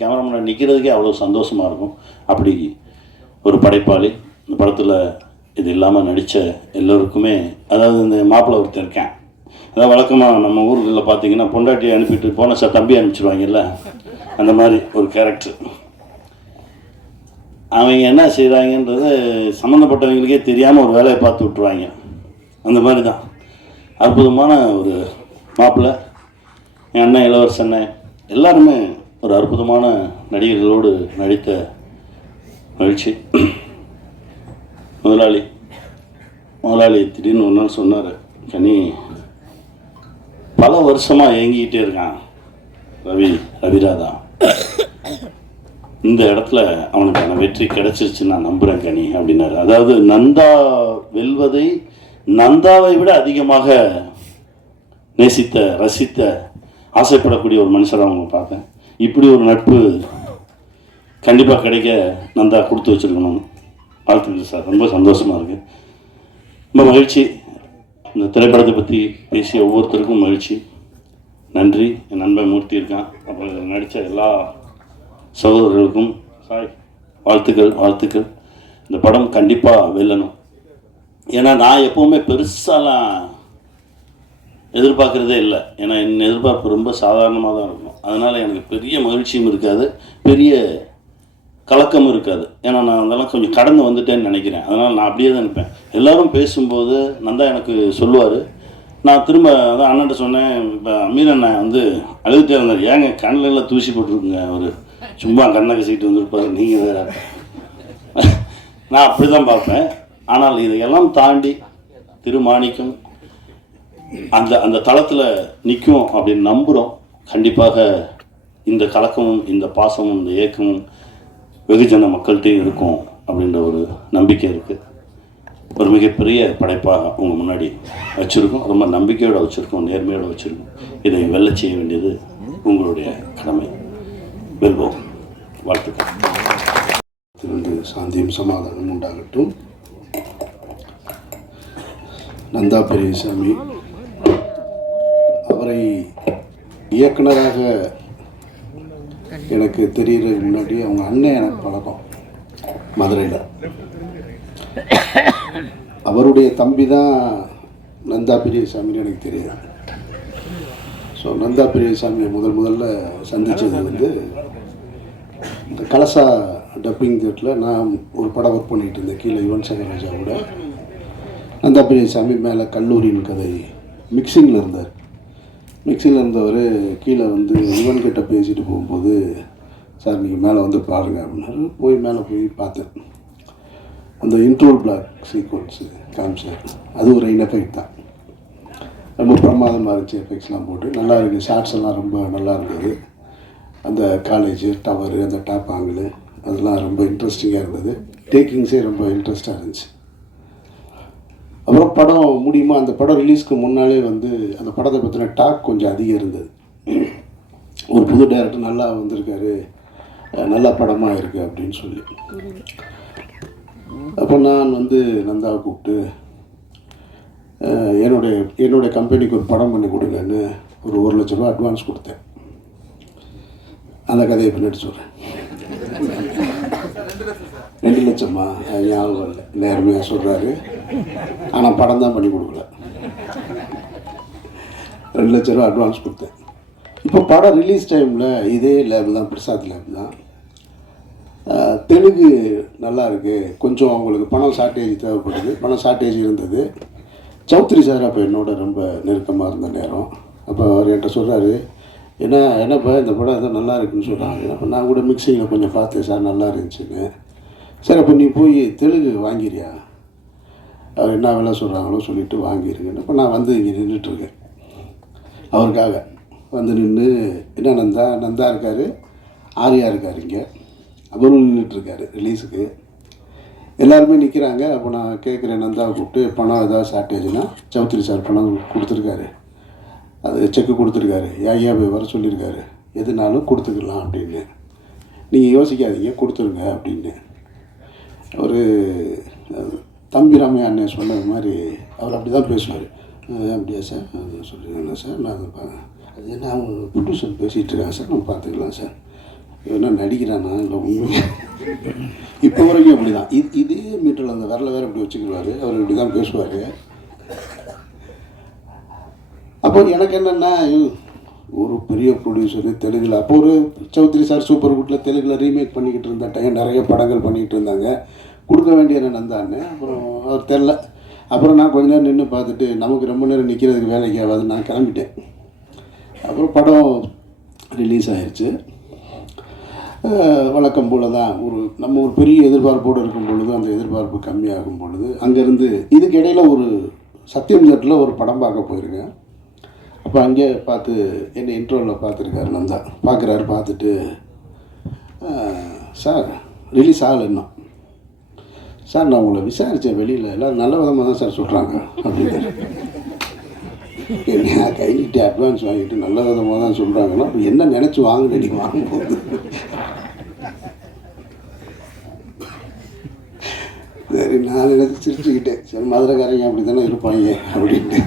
கேமரா முன்னாடி நிற்கிறதுக்கே அவ்வளோ சந்தோஷமாக இருக்கும். அப்படி ஒரு படைப்பாளி. இந்த படத்தில் இது இல்லாமல் நடித்த எல்லோருக்குமே, அதாவது இந்த மாப்பிள்ளை ஒருத்தர் இருக்கேன், அதாவது வழக்கமாக நம்ம ஊர்களில் பார்த்தீங்கன்னா பொண்டாட்டியை அனுப்பிட்டு போன சார் தம்பி அனுப்பிச்சிடுவாங்கல்ல, அந்த மாதிரி ஒரு கேரக்டர். அவங்க என்ன செய்கிறாங்கன்றது சம்மந்தப்பட்டவங்களுக்கே தெரியாமல் ஒரு வேலையை பார்த்து விட்ருவாங்க. அந்த மாதிரி தான் அற்புதமான ஒரு மாப்பிள்ளை. என் அண்ணன் இளவரசன் எல்லாருமே ஒரு அற்புதமான நடிகர்களோடு நடித்த மகிழ்ச்சி. முதலாளி திடீர்னு ஒரு நாள் சொன்னார், கனி பல வருஷமாக ஏங்கிக்கிட்டே இருக்கான் ரவிராதா, இந்த இடத்துல அவனுக்கான வெற்றி கிடைச்சிருச்சு நான் நம்புகிறேன் கனி அப்படின்னாரு. அதாவது நந்தா வெல்வதை நந்தாவை விட அதிகமாக நேசித்த ரசித்த ஆசைப்படக்கூடிய ஒரு மனுஷரை அவங்க பார்த்தேன். இப்படி ஒரு நட்பு கண்டிப்பாக கிடைக்க நந்தா கொடுத்து வச்சுருக்கணும். வாழ்த்துக்கள் சார், ரொம்ப சந்தோஷமாக இருக்குது, ரொம்ப மகிழ்ச்சி. இந்த திரைப்படத்தை பற்றி பேசிய ஒவ்வொருத்தருக்கும் மகிழ்ச்சி, நன்றி. என் நண்பன் மூர்த்தி இருக்கான், அப்புறம் நடித்த எல்லா சகோதரர்களுக்கும் வாழ்த்துக்கள். இந்த படம் கண்டிப்பாக வெல்லணும். ஏன்னா நான் எப்போவுமே பெருசாலாம் எதிர்பார்க்குறதே இல்லை. ஏன்னா என் எதிர்பார்ப்பு ரொம்ப சாதாரணமாக தான் இருக்கும். அதனால் எனக்கு பெரிய மகிழ்ச்சியும் இருக்காது, பெரிய கலக்கம் இருக்காது. ஏன்னா நான் அதெல்லாம் கொஞ்சம் கடந்து வந்துட்டேன்னு நினைக்கிறேன். அதனால் நான் அப்படியே தான் இருப்பேன். எல்லோரும் பேசும்போது நந்தா எனக்கு சொல்லுவார், நான் திரும்ப அதான் அண்ணன்ட்ட சொன்னேன், இப்போ அமீர் அண்ணன் வந்து அழுதுகிட்டே இருந்தார், ஏங்க கண்ணில் எல்லாம் தூசி போட்டிருக்குங்க, அவர் சும்மா கண்ணை கசிக்கிட்டு வந்திருப்பார், நீங்கள் வேற. நான் அப்படி தான் பார்ப்பேன். ஆனால் இதையெல்லாம் தாண்டி திருமாணிக்கம் அந்த தளத்தில் நிற்கும் அப்படின்னு நம்புகிறோம். கண்டிப்பாக இந்த கலக்கமும் இந்த பாசமும் இந்த ஏக்கமும் வெகுஜன மக்கள்கிட்டையும் இருக்கும் அப்படின்ற ஒரு நம்பிக்கை இருக்குது. ஒரு மிகப்பெரிய படைப்பாக உங்கள் முன்னாடி வச்சுருக்கோம். ரொம்ப நம்பிக்கையோடு வச்சுருக்கோம், நேர்மையோடு வச்சுருக்கோம். இதை வெல்ல செய்ய வேண்டியது உங்களுடைய கடமை. வெல்வோம். வாழ்த்துக்கள். சாந்தியும் சமாதானம் உண்டாகட்டும். நந்தா பெரியசாமி அவரை இயக்குனராக எனக்கு தெரியறதுக்கு முன்னாடி அவங்க அண்ணன் எனக்கு பழக்கம் மதுரையில். அவருடைய தம்பி தான் நந்தா பெரியசாமின்னு எனக்கு தெரியும். ஸோ நந்தா பெரியசாமியை முதல்ல சந்தித்தது வந்து இந்த கலசா டப்பிங் தியேட்டரில் நான் ஒரு படம் ஒர்க் பண்ணிகிட்டு இருந்தேன் கீழே யுவன் சங்கர் ராஜாவோட. நந்தா பெரியசாமி மேலே கல்லூரியின் கதை மிக்சிங்கில் இருந்தார். மிக்சிங்கில் இருந்தவர் கீழே வந்து யுவன் கிட்ட பேசிட்டு போகும்போது, சார் நீங்கள் மேலே வந்து பாருங்க அப்படின்னாரு. மேலே போய் பார்த்தேன். அந்த இன்ட்ரோல் பிளாக் சீக்வன்ஸு காமிச்சார். அது ஒரு எஃபெக்ட் தான், ரொம்ப பிரமாதமாக இருந்துச்சு. எஃபெக்ட்ஸ்லாம் போட்டு நல்லா இருக்குது. ஷார்ட்ஸ் எல்லாம் ரொம்ப நல்லா இருந்தது. அந்த காலேஜு டவரு, அந்த டாப் ஆங்கிள், அதெல்லாம் ரொம்ப இன்ட்ரெஸ்டிங்காக இருந்தது. டேக்கிங்ஸே ரொம்ப இன்ட்ரெஸ்டாக இருந்துச்சு. அப்புறம் படம் முடியுமா, அந்த படம் ரிலீஸ்க்கு முன்னாலே வந்து அந்த படத்தை பற்றின டாக் கொஞ்சம் அதிகம் இருந்தது. ஒரு புது டைரக்டர் நல்லா வந்திருக்காரு, நல்ல படமாக இருக்குது அப்படின்னு சொல்லி. அப்போ நான் வந்து நந்தாவை கூப்பிட்டு என்னுடைய கம்பெனிக்கு ஒரு படம் பண்ணி கொடுங்கன்னு ஒரு 1 லட்ச ரூபா அட்வான்ஸ் கொடுத்தேன். அந்த கதையை பின்னாடி சொல்கிறேன். 2 லட்சமா ஞாபகம் இல்லை, நேர்மையாக சொல்கிறாரு. ஆனால் படம் தான் பண்ணி கொடுக்கல. 2 லட்ச ரூபா அட்வான்ஸ் கொடுத்தேன். இப்போ படம் ரிலீஸ் டைமில் இதே லேப் தான், பிரசாத் லேப் தான். தெலுங்கு நல்லா இருக்குது, கொஞ்சம் அவங்களுக்கு பணம் ஷார்ட்டேஜ் தேவைப்படுது. பணம் ஷார்ட்டேஜ் இருந்தது. சௌத்ரி சார் அப்போ என்னோட ரொம்ப நெருக்கமாக இருந்த நேரம். அப்போ அவர் என்கிட்ட சொல்கிறாரு, என்னப்பா இந்த படம் எதாவது நல்லா இருக்குன்னு சொல்கிறாங்க. அப்போ நான் கூட மிக்சிங்கில் கொஞ்சம் பார்த்தேன் சார், நல்லா இருந்துச்சுன்னு. சரி அப்போ நீ போய் தெலுங்கு வாங்கிறியா, அவர் என்ன வேலை சொல்கிறாங்களோ சொல்லிவிட்டு வாங்கிருங்க. அப்போ நான் வந்து இங்கே நின்றுட்டுருக்கேன் அவருக்காக. வந்து நின்று என்ன நந்தா இருக்கார், ஆரியா இருக்கார், இங்கே அவரும் நின்றுட்டுருக்காரு ரிலீஸுக்கு. எல்லாருமே நிற்கிறாங்க. அப்போ நான் கேட்குறேன் நந்தாவை கூப்பிட்டு, பணம் ஏதாவது ஷார்ட்டேஜ்னா, சௌத்ரி சார் பணம் கொடுத்துருக்காரு, அது செக்கு கொடுத்துருக்காரு, ஐயா போய் வர சொல்லியிருக்காரு, எதுனாலும் கொடுத்துக்கலாம் அப்படின்னு, நீங்கள் யோசிக்காதீங்க கொடுத்துருங்க அப்படின்னு. ஒரு தம்பி ராமையா அண்ணன் சொன்னது மாதிரி அவர் அப்படி தான் பேசுவார். அப்படியா சார் சொல்லிடுங்க சார், நான் அது என்ன அவங்க ப்ரொடியூசர் பேசிகிட்டு இருக்காங்க சார், நம்ம பார்த்துக்கலாம் சார், என்ன நடிக்கிறானா இல்லை உண்மை. இப்போ வரைக்கும் அப்படி தான். இதே மீட்டரில் அந்த விரல வேறு இப்படி வச்சுக்கிடுவார், அவர் இப்படி தான் பேசுவார். அப்போ எனக்கு என்னென்னா, ஒரு பெரிய ப்ரொடியூசரு தெலுங்கில், அப்போ ஒரு சௌத்ரி சார் சூப்பர் குட்டில் தெலுங்கில் ரீமேக் பண்ணிக்கிட்டு இருந்த டைம் நிறைய படங்கள் பண்ணிக்கிட்டு இருந்தாங்க, கொடுக்க வேண்டிய நந்தான்னு. அப்புறம் அவர் தெரில. அப்புறம் நான் கொஞ்ச நேரம் நின்று பார்த்துட்டு நமக்கு ரொம்ப நேரம் நிற்கிறதுக்கு வேலைக்கு ஆகாது, நான் கிளம்பிட்டேன். அப்புறம் படம் ரிலீஸ் ஆயிடுச்சு. வழக்கம் போல் தான் நம்ம ஒரு பெரிய எதிர்பார்ப்போடு இருக்கும் பொழுது அந்த எதிர்பார்ப்பு கம்மியாகும் பொழுது அங்கேருந்து இதுக்கு இடையில் ஒரு சத்தியம் தேட்டரில் ஒரு படம் பார்க்க போயிருக்கேன். அப்போ அங்கே பார்த்து என்னை இன்ட்ரோவில் பார்த்துருக்காரு நந்தா. பார்க்குறாரு, பார்த்துட்டு சார் ரிலீஸ் ஆகலைன்னா, சார் நான் உங்களை விசாரித்தேன், வெளியில் எல்லோரும் நல்ல விதமாக தான் சார் சொல்கிறாங்க அப்படின்னு. என்ன கைகிட்டு அட்வான்ஸ் வாங்கிட்டு நல்ல விதமாக தான் சொல்கிறாங்கன்னா அப்போ என்ன நினச்சி வாங்க நீ வாங்கும்போது. சரி, நான் நினைச்சு சிரிச்சுக்கிட்டேன், சரி மதுரைக்காரங்க அப்படி தானே இருப்பாங்க அப்படின்ட்டு.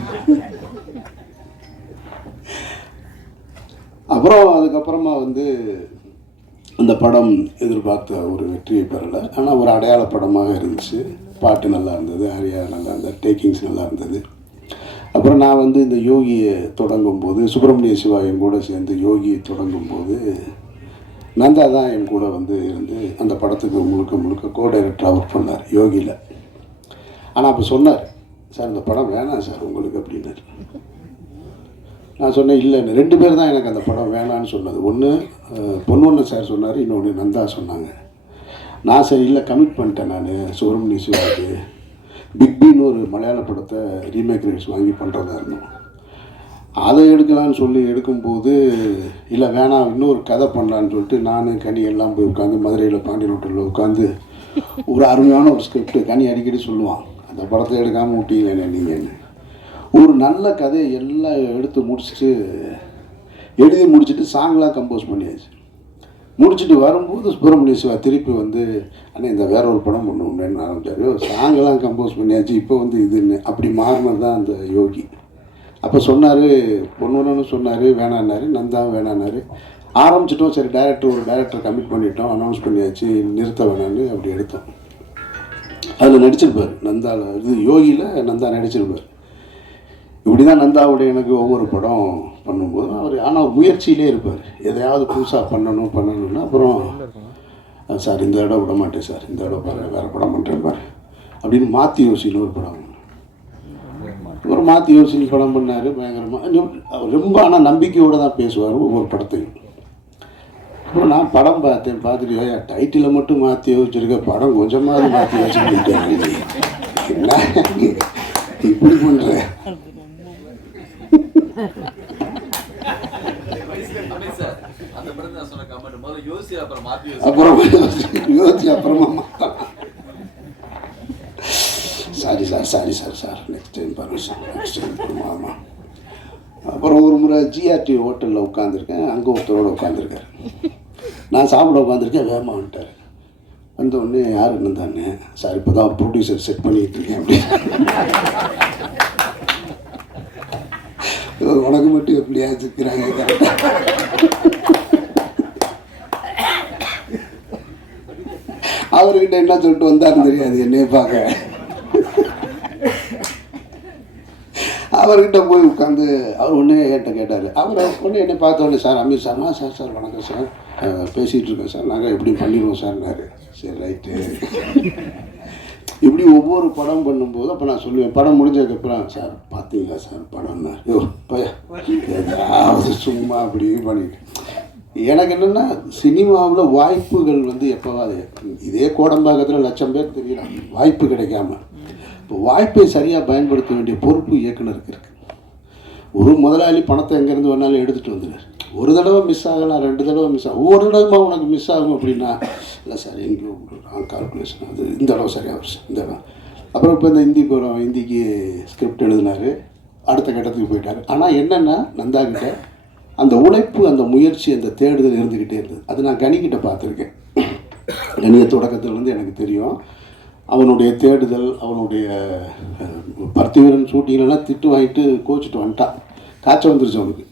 அப்புறம் அதுக்கப்புறமா அந்த படம் எதிர்பார்த்த ஒரு வெற்றியை பெறலை. ஆனால் ஒரு அடையாள படமாக இருந்துச்சு. பாட்டு நல்லா இருந்தது, ஆரியா நல்லா இருந்தது, டேக்கிங்ஸ் நல்லா இருந்தது. அப்புறம் நான் இந்த யோகியை தொடங்கும்போது, சுப்பிரமணிய சிவா என் கூட சேர்ந்து யோகியை தொடங்கும்போது நந்தா தான் என் கூட இருந்து அந்த படத்துக்கு முழுக்க முழுக்க கோ டைரக்டராக ஒர்க் பண்ணார் யோகியில். ஆனால் அப்போ சொன்னார், சார் இந்த படம் வேணாம் சார் உங்களுக்கு அப்படின்னாரு. நான் சொன்னேன், இல்லை 2 பேர் தான் எனக்கு அந்த படம் வேணான்னு சொன்னது. ஒன்று பொன்வண்ண சார் சொன்னார், இன்னொன்று நந்தா சொன்னாங்க. நான் சரி இல்லை கமிட் பண்ணிட்டேன். நான் சுப்பிரமணிய சிவாவுக்கு பிக் பின்னு ஒரு மலையாள படத்தை ரீமேக் ரைட்ஸ் வாங்கி பண்ணுறதா இருந்தோம். அதை எடுக்கலான்னு சொல்லி எடுக்கும்போது இல்லை வேணாம் இன்னொரு கதை பண்ணலான்னு சொல்லிட்டு நான் கனி எல்லாம் போய் உட்காந்து மதுரையில் பாண்டியன் ஹோட்டலில் உட்காந்து ஒரு அருமையான ஒரு ஸ்கிரிப்ட் கனி அடிக்கடி சொல்லுவான், அந்த படத்தை எடுக்காமல் ஊட்டிங்களேன்னு நீங்கன்னு. ஒரு நல்ல கதையை எல்லாம் எடுத்து முடிச்சுட்டு எழுதி முடிச்சுட்டு சாங்லாம் கம்போஸ் பண்ணியாச்சு. முடிச்சுட்டு வரும்போது சுப்பிரமணிய சிவா திருப்பி அண்ணே இந்த வேற ஒரு படம் பண்ணுவோம்னு ஆரம்பித்தார். சாங்கெல்லாம் கம்போஸ் பண்ணியாச்சு, இப்போ இதுன்னு அப்படி மாறினது தான் அந்த யோகி. அப்போ சொன்னார், பொண்ணுன்னு சொன்னார், வேணான்னாரு, நந்தா வேணான்னாரு. ஆரம்பிச்சிட்டோம், சரி ஒரு டைரக்டர் கமிட் பண்ணிட்டோம், அனௌன்ஸ் பண்ணியாச்சு, நிறுத்த வேணான்னு அப்படி எடுத்தோம். அதில் நடிச்சிருப்பார் நந்தாவில், யோகியில் நந்தா நடிச்சிருப்பார். இப்படி தான் நந்தாவுடைய எனக்கு ஒவ்வொரு படம் பண்ணும்போது ஆனால் முயற்சியிலே இருப்பார், எதையாவது புதுசாக பண்ணணும்னா. அப்புறம் சார் இந்த இடம் விட மாட்டேன் சார், இந்த இடம் பாரு வேறு படம் பண்ணுறேன் பாரு அப்படின்னு மாற்றி யோசின்னு ஒரு படம் ஒரு மாற்றி யோசின்னு படம் பண்ணார். பயங்கரமாக ரொம்ப ஆனால் நம்பிக்கையோடு தான் பேசுவார் ஒவ்வொரு படத்தையும். அப்புறம் நான் படம் பார்த்துட்டு டைட்டிலை மட்டும் மாற்றி யோசிச்சிருக்க, படம் கொஞ்சமாவது மாற்றி யோசிச்சுட்டு என்ன இப்படி பண்ணுற. அப்புறம் யோசிச்சு அப்புறமா சாரி சார் நெக்ஸ்ட் டைம் பாருங்க சார், நெக்ஸ்ட் டைம் பண்ணுமா. ஆமாம். அப்புறம் ஒரு முறை ஜிஆர்டி ஹோட்டலில் உட்காந்துருக்கேன், அங்கே ஒருத்தரோடு உட்காந்துருக்காரு. நான் சாப்பிட உட்காந்துருக்கேன், வேகமாக வந்துட்டார். வந்தோடனே யார் இருந்தானே, சார் இப்போ தான் ப்ரொடியூசர் செட் பண்ணிகிட்டு இருக்கேன் அப்படி உனக்கு மட்டும் எப்படியா வச்சுக்கிறாங்க. அவர்கிட்ட என்ன சொல்லிட்டு வந்தாருன்னு தெரியாது, என்னையே பார்க்க. அவர்கிட்ட போய் உட்காந்து அவர் ஒன்றே என்கிட்ட கேட்டார். அவர் ஒன்று என்னை பார்த்தோன்னே, சார் அமீர் சார்னா, சார் வணக்கம் சார், பேசிகிட்டு இருக்கேன் சார், நாங்கள் எப்படி பண்ணிடுவோம் சார்னாரு. சரி ரைட்டு. இப்படி ஒவ்வொரு படம் பண்ணும்போது அப்போ நான் சொல்லுவேன், படம் முடிஞ்சதுக்கப்புறம் சார் பார்த்தீங்களா சார் படம்னா, ஏதாவது சும்மா அப்படி பண்ணிட்டு. எனக்கு என்னென்னா சினிமாவில் வாய்ப்புகள் எப்போவாது, இதே கோடம்பாக்கத்தில் 1,00,000 பேர் தெரியலாம், வாய்ப்பு கிடைக்காம. இப்போ வாய்ப்பை சரியாக பயன்படுத்த வேண்டிய பொறுப்பு இயக்குனருக்கு இருக்குது. ஒரு முதலாளி பணத்தை எங்கேருந்து வேணாலும் எடுத்துகிட்டு வந்துடுறார். ஒரு தடவை மிஸ் ஆகலாம், 2 தடவை மிஸ் ஆகும், ஒவ்வொரு தடவை உனக்கு மிஸ் ஆகும் அப்படின்னா, இல்லை சார் எங்கேயோ ராங் கால்குலேஷன், அது இந்த தடவை சரியாக சார் இந்த இடம். அப்புறம் இப்போ இந்த ஹிந்தி படம், ஹிந்திக்கு ஸ்கிரிப்ட் எழுதினார், அடுத்த கட்டத்துக்கு போயிட்டார். ஆனால் என்னென்னா நந்தா கிட்ட அந்த உழைப்பு, அந்த முயற்சி, அந்த தேடுதல் இருந்துக்கிட்டே இருந்தது. அது நான் கனிக்கிட்ட பார்த்துருக்கேன். கனிய தொடக்கத்திலேருந்து எனக்கு தெரியும். அவனுடைய தேடுதல், அவனுடைய பர்த்திவீரன் ஷூட்டிங்லாம் திட்டு வாங்கிட்டு கோச்சிட்டு வந்துட்டான். காய்ச்சல் வந்துருச்சு அவனுக்கு.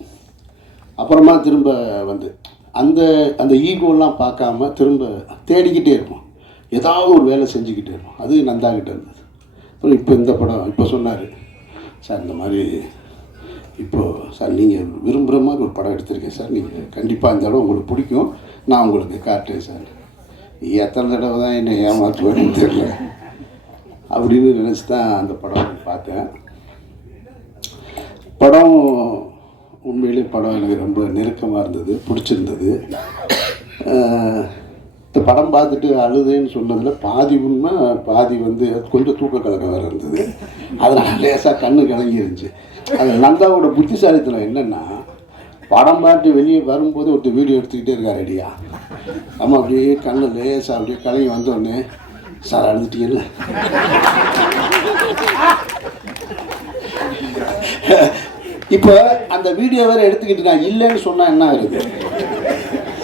அப்புறமா திரும்ப வந்து அந்த அந்த ஈகோலாம் பார்க்காம திரும்ப தேடிக்கிட்டே இருப்போம். ஏதாவது ஒரு வேலை செஞ்சுக்கிட்டே இருப்போம். அது நந்தாகிட்ட இருந்தது. அப்புறம் இப்போ இந்த படம் இப்போ சொன்னார் சார், இந்த மாதிரி இப்போது சார் நீங்கள் விரும்புகிற மாதிரி ஒரு படம் எடுத்திருக்கேன் சார், நீங்கள் கண்டிப்பாக இந்த இடம் உங்களுக்கு பிடிக்கும், நான் உங்களுக்கு காட்டுறேன் சார். எத்தனை தடவை தான் என்னை ஏமாற்றுவேன்னு தெரியல அப்படின்னு நினச்சி தான் அந்த படம் பார்த்தேன். படம் உண்மையிலே படம் எனக்கு ரொம்ப நெருக்கமாக இருந்தது, பிடிச்சிருந்தது. இந்த படம் பார்த்துட்டு அழுதுன்னு சொன்னதில் பாதி உண்மை, பாதி வந்து கொஞ்சம் தூக்க கலக்கம் வேறு இருந்தது. அதனால் லேசாக கண்ணு கலங்கி இருந்துச்சு. அது நந்தாவோட புத்திசாலித்தனம் என்னென்னா, படம் பார்த்து வெளியே வரும்போது ஒருத்தர் வீடியோ எடுத்துக்கிட்டே இருக்கார் ரெடியா. நம்ம அப்படியே கண்ணு லேசாக அப்படியே கலங்கி வந்தோடனே, சார் அழுதுட்டீங்கல்ல, இப்போ அந்த வீடியோ வேறு எடுத்துக்கிட்டு நான் இல்லைன்னு சொன்னால் என்ன ஆகுது?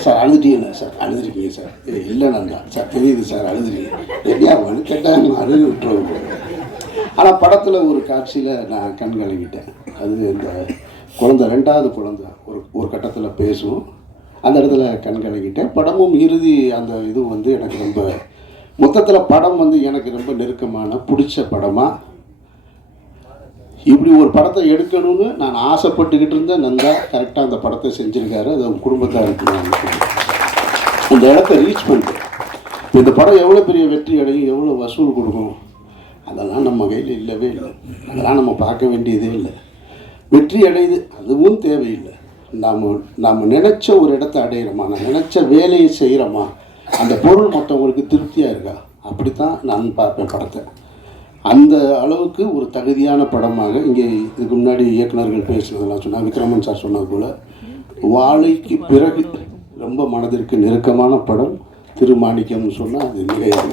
சார் அழுதுட்டீங்களா சார்? அழுதுருக்கீங்க சார். இல்லை நந்தா சார், தெரியுது சார் அழுதுருக்கீங்க. எப்படியா வந்து கேட்டால் அழுது விட்டுருவோம். ஆனால் படத்தில் ஒரு காட்சியில் நான் கண் கலங்கிட்டேன். அது இந்த குழந்தை, ரெண்டாவது குழந்தை ஒரு கட்டத்தில் பேசும். அந்த இடத்துல கண் கலங்கிட்டேன். படமும் இறுதி அந்த இது வந்து எனக்கு ரொம்ப, மொத்தத்தில் படம் வந்து எனக்கு ரொம்ப நெருக்கமான பிடிச்ச படமாக, இப்படி ஒரு படத்தை எடுக்கணும்னு நான் ஆசைப்பட்டுக்கிட்டு இருந்தேன். நந்தா கரெக்டாக அந்த படத்தை செஞ்சுருக்காரு. அது அவங்க குடும்பத்தாருக்கு அந்த இடத்த ரீச் பண்ணிட்டேன். இந்த படம் எவ்வளோ பெரிய வெற்றி அடையும், எவ்வளோ வசூல் கொடுக்கும், அதெல்லாம் நம்ம கையில் இல்லவே இல்லை. அதெல்லாம் நம்ம பார்க்க வேண்டியதே இல்லை. வெற்றி அடையுது, அதுவும் தேவையில்லை. நாம் நினச்ச ஒரு இடத்த அடையிறோமா, நான் நினச்ச வேலையை செய்கிறோமா, அந்த பொருள் மற்றவங்களுக்கு திருப்தியாக இருக்கா, அப்படித்தான் நான் பார்ப்பேன் படத்தை. அந்த அளவுக்கு ஒரு தகுதியான படமாக இங்கே இதுக்கு முன்னாடி இயக்குநர்கள் பேசுனதெல்லாம் சொன்னால், விக்ரமன் சார் சொன்னது போல் வாழைக்கு பிறகு ரொம்ப மனதிற்கு நெருக்கமான படம் திருமாணிக்கம்னு சொன்னால் அது மிகையாது.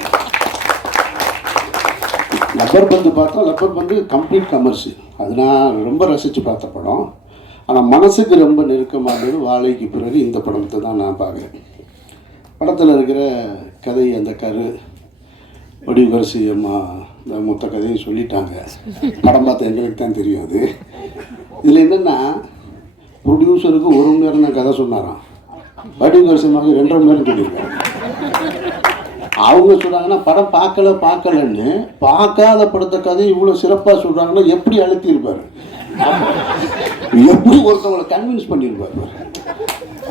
லப்பர் பந்து பார்த்தா, லப்பர் பந்து கம்ப்ளீட் கமர்ஷியல், அது நான் ரொம்ப ரசித்து பார்த்த படம். ஆனால் மனசுக்கு ரொம்ப நெருக்கமானது வாழைக்கு பிறகு இந்த படத்தை தான் நான் பார்க்குறேன். படத்தில் இருக்கிற கதை, அந்த வடிவரசி அம்மா இந்த மொத்த கதையும் சொல்லிட்டாங்க. படம் பார்த்த எங்களுக்கு தான் தெரியும். அது இதில் என்னென்னா, ப்ரொடியூசருக்கு 1 மணி நேரம் தான் கதை சொன்னாராம், வடிவரசி அம்மாவுக்கு 2.5 மணி நேரம் சொல்லியிருக்காங்க. அவங்க சொல்கிறாங்கன்னா படம் பார்க்கலன்னு, பார்க்காத படத்தை கதை இவ்வளோ சிறப்பாக சொல்கிறாங்கன்னா எப்படி அழுத்தியிருப்பார், எப்படி ஒருத்தவங்களை கன்வின்ஸ் பண்ணியிருப்பார்.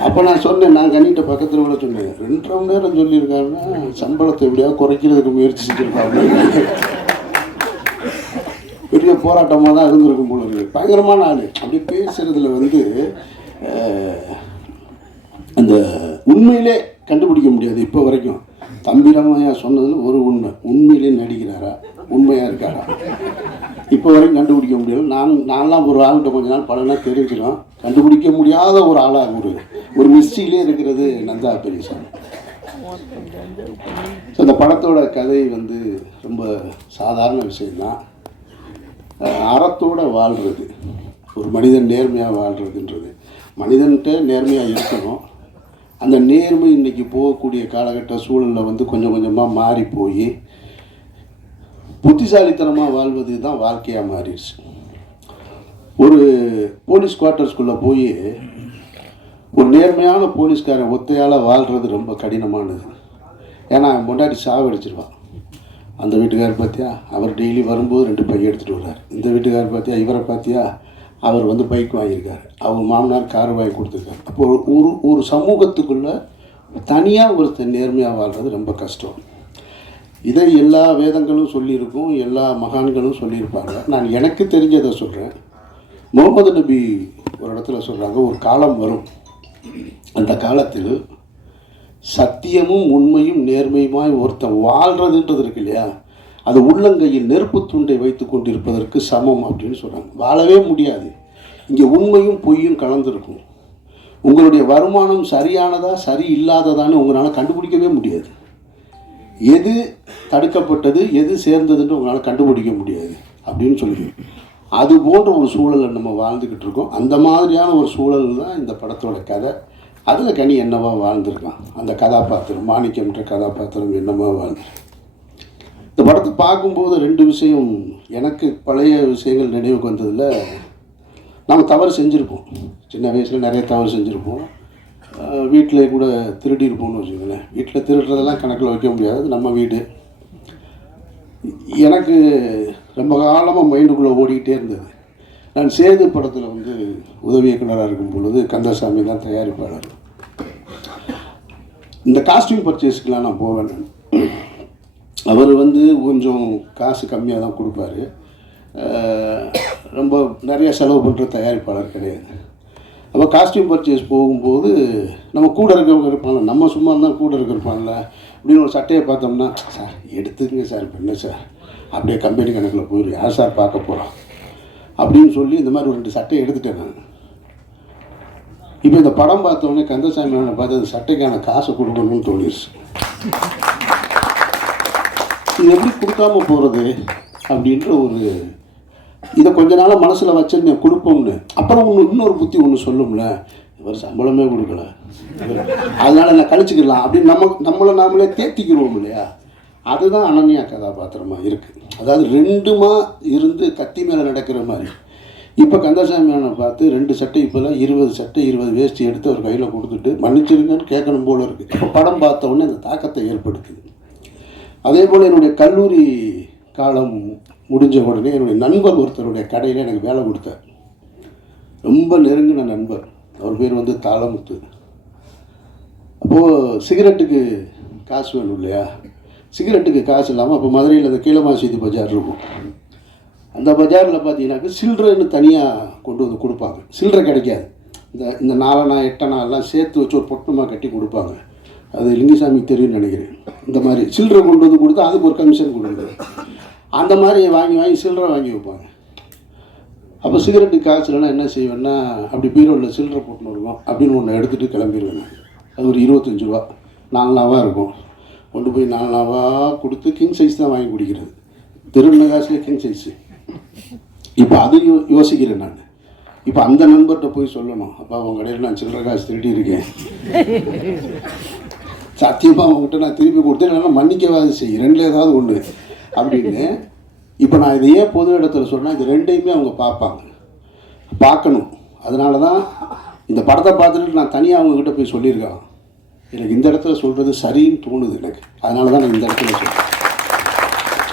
அப்போ நான் சொன்னேன், நான் கண்ணிட்ட பக்கத்தில் கூட சொன்னேன், 2.5 மணி நேரம் சொல்லியிருக்காருன்னா சம்பளத்தை எப்படியாவது குறைக்கிறதுக்கு முயற்சி செஞ்சுருக்காங்க. பெரிய போராட்டமாக தான் இருந்திருக்கும் போல இருக்குது. பயங்கரமான ஆள். அப்படி பேசுகிறதுல வந்து அந்த உண்மையிலே கண்டுபிடிக்க முடியாது. இப்போ வரைக்கும் தம்பிராமையா சொன்னதில் ஒரு உண்மையிலே நடிக்கிறாரா, உண்மையாக இருக்காரா, இப்போ வரைக்கும் கண்டுபிடிக்க முடியாது. நான்லாம் ஒரு ஆள்கிட்ட கொஞ்ச நாள் பழனா தெரிஞ்சிடும். கண்டுபிடிக்க முடியாத ஒரு ஆளாக ஒரு மிஸ்ட்ரியிலே இருக்கிறது நந்தா பெரியசாமி. ஸோ இந்த படத்தோட கதை வந்து ரொம்ப சாதாரண விஷயந்தான். அறத்தோடு வாழ்கிறது, ஒரு மனிதன் நேர்மையாக வாழ்கிறதுன்றது, மனிதன்கிட்ட நேர்மையாக இருக்கணும். அந்த நேர்மை இன்றைக்கி போகக்கூடிய காலகட்ட சூழலில் வந்து கொஞ்சம் கொஞ்சமாக மாறி போய் புத்திசாலித்தனமாக வாழ்வது தான் வாழ்க்கையாக மாறிடுச்சு. ஒரு போலீஸ் குவார்ட்டர்ஸ்குள்ளே போய் ஒரு நேர்மையான போலீஸ்காரன் ஒத்தையால் வாழ்கிறது ரொம்ப கடினமானது. ஏன்னா முன்னாடி சாவடிச்சிருவான். அந்த வீட்டுக்காரர் பார்த்தியா, அவர் டெய்லி வரும்போது 2 பை எடுத்துகிட்டு வர்றார். இந்த வீட்டுக்காரர் பார்த்தியா, இவரை பார்த்தியா, அவர் வந்து பைக் வாங்கியிருக்காரு, அவங்க மாமனார் கார் வாங்கி கொடுத்துருக்காரு. அப்போ ஒரு சமூகத்துக்குள்ளே தனியாக ஒருத்தர் நேர்மையாக வாழ்கிறது ரொம்ப கஷ்டம். இதை எல்லா வேதங்களும் சொல்லியிருக்கும், எல்லா மகான்களும் சொல்லியிருப்பாங்க. நான் எனக்கு தெரிஞ்சதை சொல்கிறேன். முகமது நபி ஒரு இடத்துல சொல்கிறாங்க, ஒரு காலம் வரும், அந்த காலத்தில் சத்தியமும் உண்மையும் நேர்மையுமாய் ஒருத்தன் வாழ்கிறதுன்றது இருக்கு இல்லையா, அது உள்ளங்கையில் நெருப்பு துண்டை வைத்து கொண்டிருப்பதற்கு சமம் அப்படின்னு சொல்கிறாங்க. வாழவே முடியாது. இங்கே உண்மையும் பொய்யும் கலந்துருக்கும். உங்களுடைய வருமானம் சரியானதா சரி இல்லாததான்னு உங்களால் கண்டுபிடிக்கவே முடியாது. எது தடுக்கப்பட்டது, எது சேர்ந்ததுன்னு உங்களால் கண்டுபிடிக்க முடியாது அப்படின்னு சொல்லி அது போன்ற ஒரு சூழலில் நம்ம வாழ்ந்துக்கிட்டு இருக்கோம். அந்த மாதிரியான ஒரு சூழல் தான் இந்த படத்தோட கதை. அதில் கனி என்னவா வாழ்ந்துருக்கான், அந்த கதாபாத்திரம் மாணிக்கம்ன்ற கதாபாத்திரம் என்னவா வாழ்ந்து. இந்த படத்தை பார்க்கும்போது 2 விஷயம் எனக்கு பழைய விஷயங்கள் நினைவுக்கு வந்ததில், நம்ம தவறு செஞ்சுருப்போம், சின்ன வயசில் நிறைய தவறு செஞ்சுருப்போம், வீட்டில் கூட திருடி இருப்போம்னு வச்சுக்கோங்களேன். வீட்டில் திருடுறதெல்லாம் கணக்கில் வைக்க முடியாது, நம்ம வீடு. எனக்கு ரொம்ப காலமாக மைண்டுக்குள்ளே ஓடிக்கிட்டே இருந்தது. நான் சேது படத்தில் வந்து உதவி இயக்குனராக இருக்கும் பொழுது கந்தசாமி தான் தயாரிப்பாளர். இந்த காஸ்டியூம் பர்ச்சேஸ்க்கெலாம் நான் போவேன். அவர் வந்து கொஞ்சம் காசு கம்மியாக தான் கொடுப்பாரு, ரொம்ப நிறைய செலவு பண்ணுற தயாரிப்பாளர் கிடையாது. அப்போ காஸ்டியூம் பர்ச்சேஸ் போகும்போது நம்ம கூட இருக்கிறவங்க இருப்பாங்க, நம்ம சும்மா இருந்தால் கூட இருப்பாங்கல்ல அப்படின்னு ஒரு சட்டையை பார்த்தோம்னா, சார் எடுத்துக்கங்க சார், இப்போ என்ன சார் அப்படியே கம்பெனி கணக்கில் போயிடும், யார் சார் பார்க்க போகிறோம் அப்படின்னு சொல்லி இந்த மாதிரி ஒரு 2 சட்டையை எடுத்துட்டேன் நான். இப்போ இந்த படம் பார்த்தோன்னே கந்தசாமி பார்த்து அந்த சட்டைக்கான காசை கொடுக்கணும்னு தோணிடுச்சு. இது எப்படி கொடுக்காம போகிறது அப்படின்ற ஒரு இதை கொஞ்ச நாளாக மனசில் வச்சுருந்தேன், கொடுப்போம்னு. அப்புறம் இன்னொரு புத்தி ஒன்று சொல்லும்ல, இவர் சம்பளமே கொடுக்கல, அதனால் நான் கழிச்சிக்கலாம் அப்படின்னு நம்மளை நாமளே தேத்திக்கிறோம் இல்லையா. அதுதான் அனன்யா கதாபாத்திரமாக இருக்குது. அதாவது 2மா இருந்து கத்தி மேலே நடக்கிற மாதிரி. இப்போ கந்தசாமி அண்ணனை பார்த்து 2 சட்டை, இப்போல்லாம் 20 சட்டை 20 வேஷ்டி எடுத்து அவர் கையில் கொடுத்துட்டு மன்னிச்சிருங்கன்னு கேட்கணும் போல இருக்குது. இப்போ படம் பார்த்த உடனே அந்த தாக்கத்தை ஏற்படுத்துது. அதே போல் என்னுடைய கல்லூரி காலம் முடிஞ்ச உடனே என்னுடைய நண்பர் ஒருத்தருடைய கடையில் எனக்கு வேலை கொடுத்தார். ரொம்ப நெருங்கின நண்பர், அவர் பேர் வந்து தாளமுத்து. அப்போது சிகரெட்டுக்கு காசு வேணும் இல்லையா, சிகரெட்டுக்கு காசு இல்லாமல் அப்போ மதுரையில் அந்த கீழமாசீதி பஜார் இருக்கும். அந்த பஜாரில் பார்த்தீங்கன்னாக்க சில்லறைன்னு தனியாக கொண்டு வந்து கொடுப்பாங்க. சில்லறை கிடைக்காது, இந்த 4 8 எல்லாம் சேர்த்து வச்சு ஒரு பொட்டமாக கட்டி கொடுப்பாங்க. அது லிங்குசாமி தெரியும்னு நினைக்கிறேன். இந்த மாதிரி சில்லறை கொண்டு வந்து கொடுத்தா அதுக்கு ஒரு கமிஷன் கொடுக்குறது. அந்த மாதிரி வாங்கி சில்லறை வாங்கி வைப்பாங்க. அப்போ சிகரெட்டுக்கு காசு இல்லைன்னா என்ன செய்வேன்னா, அப்படி பீரோவில் சில்லறை போட்டுன்னு இருக்கும் அப்படின்னு ஒன்று எடுத்துகிட்டு கிளம்பிடுவேன். அது ஒரு 25 ரூபா 4 நாவாக இருக்கும். கொண்டு போய் 4 நாவாக கொடுத்து கிங் சைஸ் தான் வாங்கி குடிக்கிறது, திருநெல்வேலி காசுலேயே கிங் சைஸு. இப்போ அது யோசிக்கிறேன் நான். இப்போ அந்த நண்பர்கிட்ட போய் சொல்லணும், அப்பா உங்கள் கடையில் நான் சில்லறை காசு திருடி இருக்கேன், சத்தியமாக அவங்ககிட்ட நான் திருப்பி கொடுத்தேன், இல்லைன்னா மன்னிக்கவாது செய், 2ல் ஏதாவது ஒன்று அப்படின்னு. இப்போ நான் இதையே பொது இடத்துல சொன்னால் இது 2யுமே அவங்க பார்க்கணும். அதனால தான் இந்த படத்தை பார்த்துட்டு நான் தனியாக அவங்கக்கிட்ட போய் சொல்லியிருக்கேன். எனக்கு இந்த இடத்துல சொல்கிறது சரின்னு தோணுது எனக்கு, அதனால தான் நான் இந்த இடத்துல சொல்கிறேன்.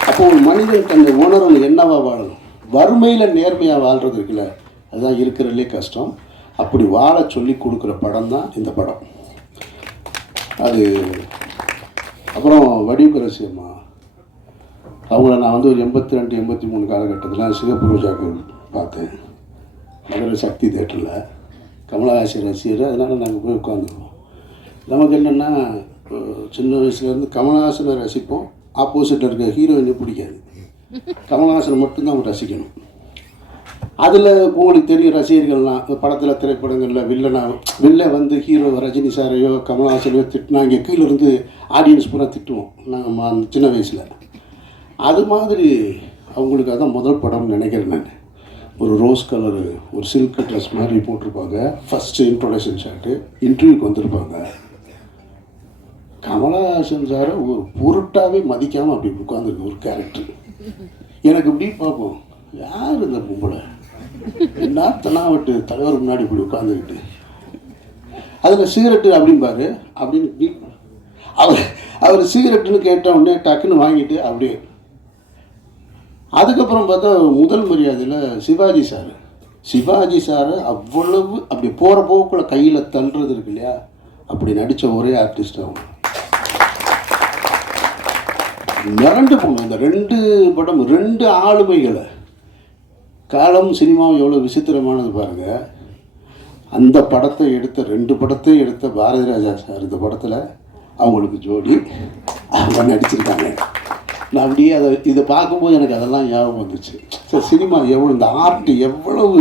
அப்போ ஒரு மனிதன் தன்னை உணரணும், என்னவா வாழணும். வறுமையில் நேர்மையாக வாழ்கிறது இருக்குல்ல, அதுதான் இருக்கிறதுலே கஷ்டம். அப்படி வாழ சொல்லி கொடுக்குற படம் தான் இந்த படம். அது அப்புறம் வடிவுக்கரசியம்மா, அவங்கள நான் வந்து ஒரு 82 83 காலகட்டத்தில் சிகப்பு ரோஜாக்கள் பார்த்தேன் மதுரை சக்தி தேட்டரில். கமலஹாசன் ரசிகர், அதனால் நாங்கள் போய் உட்காந்துருவோம். நமக்கு என்னென்னா, சின்ன வயசுலேருந்து கமலஹாசனை ரசிப்போம், ஆப்போசிட்டில் இருக்க ஹீரோயினை பிடிக்காது, கமலஹாசனை மட்டும்தான் அவங்க ரசிக்கணும். அதில் உங்களுக்கு தெரியும் ரசிகர்கள்லாம் படத்தில் திரைப்படங்களில் வில்லன் வந்து ஹீரோ ரஜினி சாரையோ கமலஹாசனையோ திட்டினா இங்கே கீழே இருந்து ஆடியன்ஸ் பூரா திட்டுவோம் நாங்கள் அந்த சின்ன வயசில். அது மாதிரி அவங்களுக்கு அதான் முதல் படம்னு நினைக்கிறேன் நான். ஒரு ரோஸ் கலரு ஒரு சில்க் ட்ரெஸ் மாதிரி போட்டிருப்பாங்க, ஃபஸ்ட்டு இன்ட்ரோடக்ஷன் ஷாட்டு, இன்டர்வியூக்கு வந்திருப்பாங்க. கமலஹாசன் சாரை ஒரு பொருட்டாகவே மதிக்காமல் அப்படி உட்காந்துருக்கு ஒரு கேரக்டர். எனக்கு இப்படி பார்ப்போம், யார் இந்த பொம்பளை என்னத்தனா விட்டு தலைவர் முன்னாடி இப்படி உட்காந்துக்கிட்டு, அதில் சிகரெட்டு அப்படிம்பாரு அப்படின்னு அவர் சிகரெட்டுன்னு கேட்ட உடனே டக்குன்னு வாங்கிட்டு அப்படியே. அதுக்கப்புறம் பார்த்தா முதல் மரியாதையில் சிவாஜி சாரை அவ்வளவு அப்படி போகிற போக்குள்ள கையில் தள்ளுறது இருக்கு இல்லையா, அப்படி நடித்த ஒரே ஆர்டிஸ்ட் அவங்க. மிரண்டு போங்க இந்த 2 படம், 2 ஆளுமைகளை. காலம் சினிமாவும் எவ்வளோ விசித்திரமானது பாருங்கள். அந்த படத்தை எடுத்த 2 படத்தையும் எடுத்த பாரதி ராஜா சார் இந்த படத்தில் அவங்களுக்கு ஜோடி அவங்க நடிச்சிருக்காங்க. நான் அப்படியே இதை பார்க்கும்போது எனக்கு அதெல்லாம் ஞாபகம் வந்துச்சு. சார் சினிமா எவ்வளோ, இந்த ஆர்ட் எவ்வளவு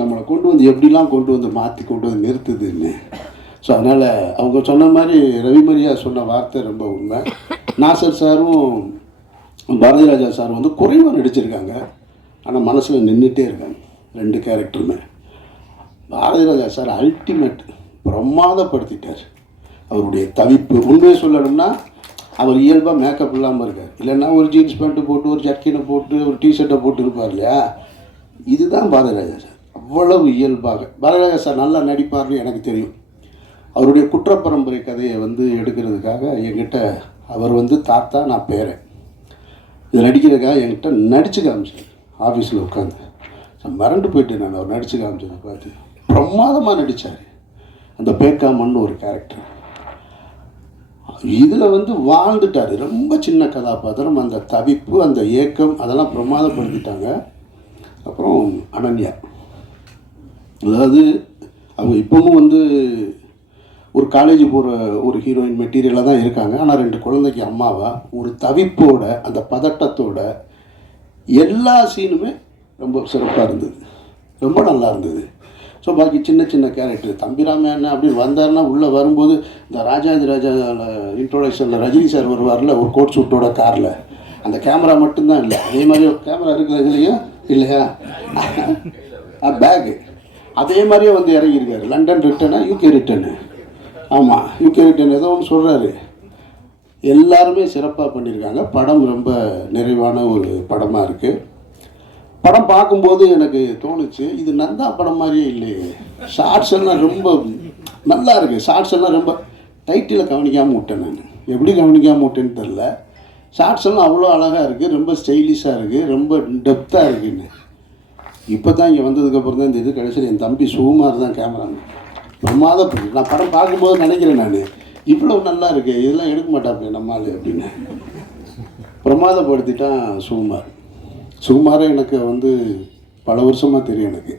நம்மளை கொண்டு வந்து எப்படிலாம் கொண்டு வந்து மாற்றி கொண்டு வந்து நிறுத்துதுன்னு. ஸோ அதனால் அவங்க சொன்ன மாதிரி ரவிமரியா சொன்ன வார்த்தை ரொம்ப உண்மை. நாசர் சாரும் பாரதி ராஜா சாரும் வந்து குறைவாக நடிச்சிருக்காங்க, ஆனால் மனசில் நின்றுட்டே இருக்காங்க 2 கேரக்டருமே. Bharathi Raja sir ultimate, பிரமாதப்படுத்திட்டார். அவருடைய தவிப்பு, உண்மையை சொல்லணும்னா அவர் இயல்பாக மேக்கப் இல்லாமல் இருக்கார். இல்லைன்னா ஒரு ஜீன்ஸ் பேண்ட்டு போட்டு ஒரு ஜர்க்கினை போட்டு ஒரு டிஷர்ட்டை போட்டு இருப்பார் இல்லையா, இதுதான் பாரதிராஜா சார். அவ்வளவு இயல்பாக பாரதிராஜா சார் நல்லா நடிப்பார்னு எனக்கு தெரியும். அவருடைய குற்றப்பரம்பரை கதையை எடுக்கிறதுக்காக என்கிட்ட அவர் தாத்தா நான் பேரன் இது நடிக்கிறதுக்காக என்கிட்ட நடித்து காமிச்சார். ஆஃபீஸில் உட்காந்து நான் மறந்து போயிட்டேன். நான் அவர் நடித்து காமிச்சதை பார்த்து பிரமாதமாக நடித்தார். அந்த பேக்காமன்னு ஒரு கேரக்டர் இதில் வாழ்ந்துட்டார். ரொம்ப சின்ன கதாபாத்திரம், அந்த தவிப்பு, அந்த ஏக்கம், அதெல்லாம் பிரமாதப்படுத்திட்டாங்க. அப்புறம் அனன்யா, அதாவது அவங்க இப்போவும் ஒரு காலேஜ் போகிற ஒரு ஹீரோயின் மெட்டீரியலாக தான் இருக்காங்க. ஆனால் 2 குழந்தைக்கு அம்மாவா ஒரு தவிப்போட அந்த பதட்டத்தோட எல்லா சீனுமே ரொம்ப சிறப்பாக இருந்தது, ரொம்ப நல்லா இருந்தது. ஸோ பாக்கி சின்ன சின்ன கேரக்டர் தம்பிராம என்ன அப்படி வந்தார்னா உள்ளே வரும்போது இந்த ராஜாதி ராஜா இன்ட்ரோடக்ஷனில் ரஜினி சார் வருவார்ல ஒரு கோட் சூட்டோட காரில், அந்த கேமரா மட்டும்தான் இல்லை, அதே மாதிரி கேமரா இருக்கிற இதுலையும் இல்லையா பேக்கு அதே மாதிரியே இறங்கியிருக்காரு. லண்டன் ரிட்டனா யூகே ரிட்டனு, ஆமாம் யூகே ரிட்டன் ஏதோ ஒன்று சொல்கிறாரு. எல்லாருமே சிறப்பாக பண்ணியிருக்காங்க. படம் ரொம்ப நிறைவான ஒரு படமாக இருக்குது. படம் பார்க்கும்போது எனக்கு தோணுச்சு, இது நந்தா படம் மாதிரியே இல்லையே. ஷார்ட்ஸ் எல்லாம் ரொம்ப நல்லா இருக்குது. ஷார்ட்ஸ் எல்லாம் ரொம்ப டைட்டில் கவனிக்காமல் விட்டேன். நான் எப்படி கவனிக்காமல் விட்டேன்னு தெரில. ஷார்ட்ஸ் எல்லாம் அவ்வளோ அழகாக இருக்குது, ரொம்ப ஸ்டைலிஷாக இருக்குது, ரொம்ப டெப்த்தாக இருக்குன்னு. இப்போ தான் இங்கே வந்ததுக்கப்புறம் தான் இந்த இது கடைசியில் என் தம்பி சுகுமார் தான் கேமராமேன். பிரமாதப்பட்டு நான் படம் பார்க்கும்போது நினைக்கிறேன், நான் இவ்வளோ நல்லா இருக்கு, இதெல்லாம் எடுக்க மாட்டாப்பே நம்மால் அப்படின்னு. பிரமாதப்படுத்திட்டான் சுகுமார். சுகுமாரை எனக்கு பல வருஷமாக தெரியும் எனக்கு.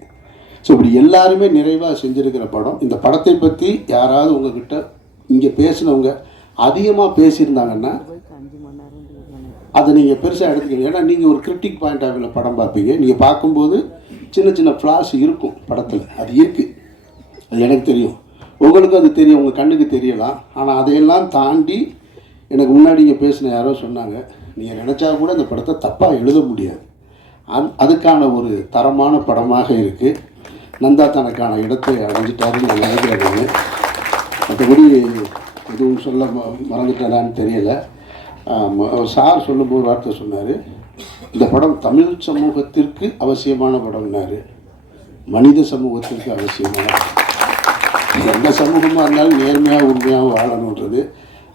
ஸோ இப்படி எல்லாருமே நிறைவாக செஞ்சுருக்கிற படம். இந்த படத்தை பற்றி யாராவது உங்ககிட்ட இங்கே பேசினவங்க அதிகமாக பேசியிருந்தாங்கன்னா அதை நீங்கள் பெருசாக எடுத்துக்கணும். ஏன்னா நீங்கள் ஒரு கிரிட்டிக் பாயிண்ட் ஆஃப் வியூவில் படம் பார்ப்பீங்க. நீங்கள் பார்க்கும்போது சின்ன சின்ன ஃப்ளாஷ் இருக்கும் படத்தில், அது இருக்குது, அது எனக்கு தெரியும், உங்களுக்கு அது தெரியும், உங்கள் கண்ணுக்கு தெரியலாம். ஆனால் அதையெல்லாம் தாண்டி எனக்கு முன்னாடி இங்கே பேசின யாரோ சொன்னாங்க, நீங்கள் நினச்சா கூட இந்த படத்தை தப்பாக எழுத முடியாது. அதுக்கான ஒரு தரமான படமாக இருக்குது. நந்தா தனக்கான இடத்தை அடைஞ்சிட்டாருன்னு நான் நினைக்கிறேன். மற்றபடி எதுவும் சொல்ல மறந்துட்டேனான்னு தெரியலை. சார் சொல்லும்போது வார்த்தை சொன்னார், இந்த படம் தமிழ் சமூகத்திற்கு அவசியமான படம்னாரு, மனித சமூகத்திற்கு அவசியமான எந்த சமூகமாக இருந்தாலும் நேர்மையாக உண்மையாக வாழணுன்றது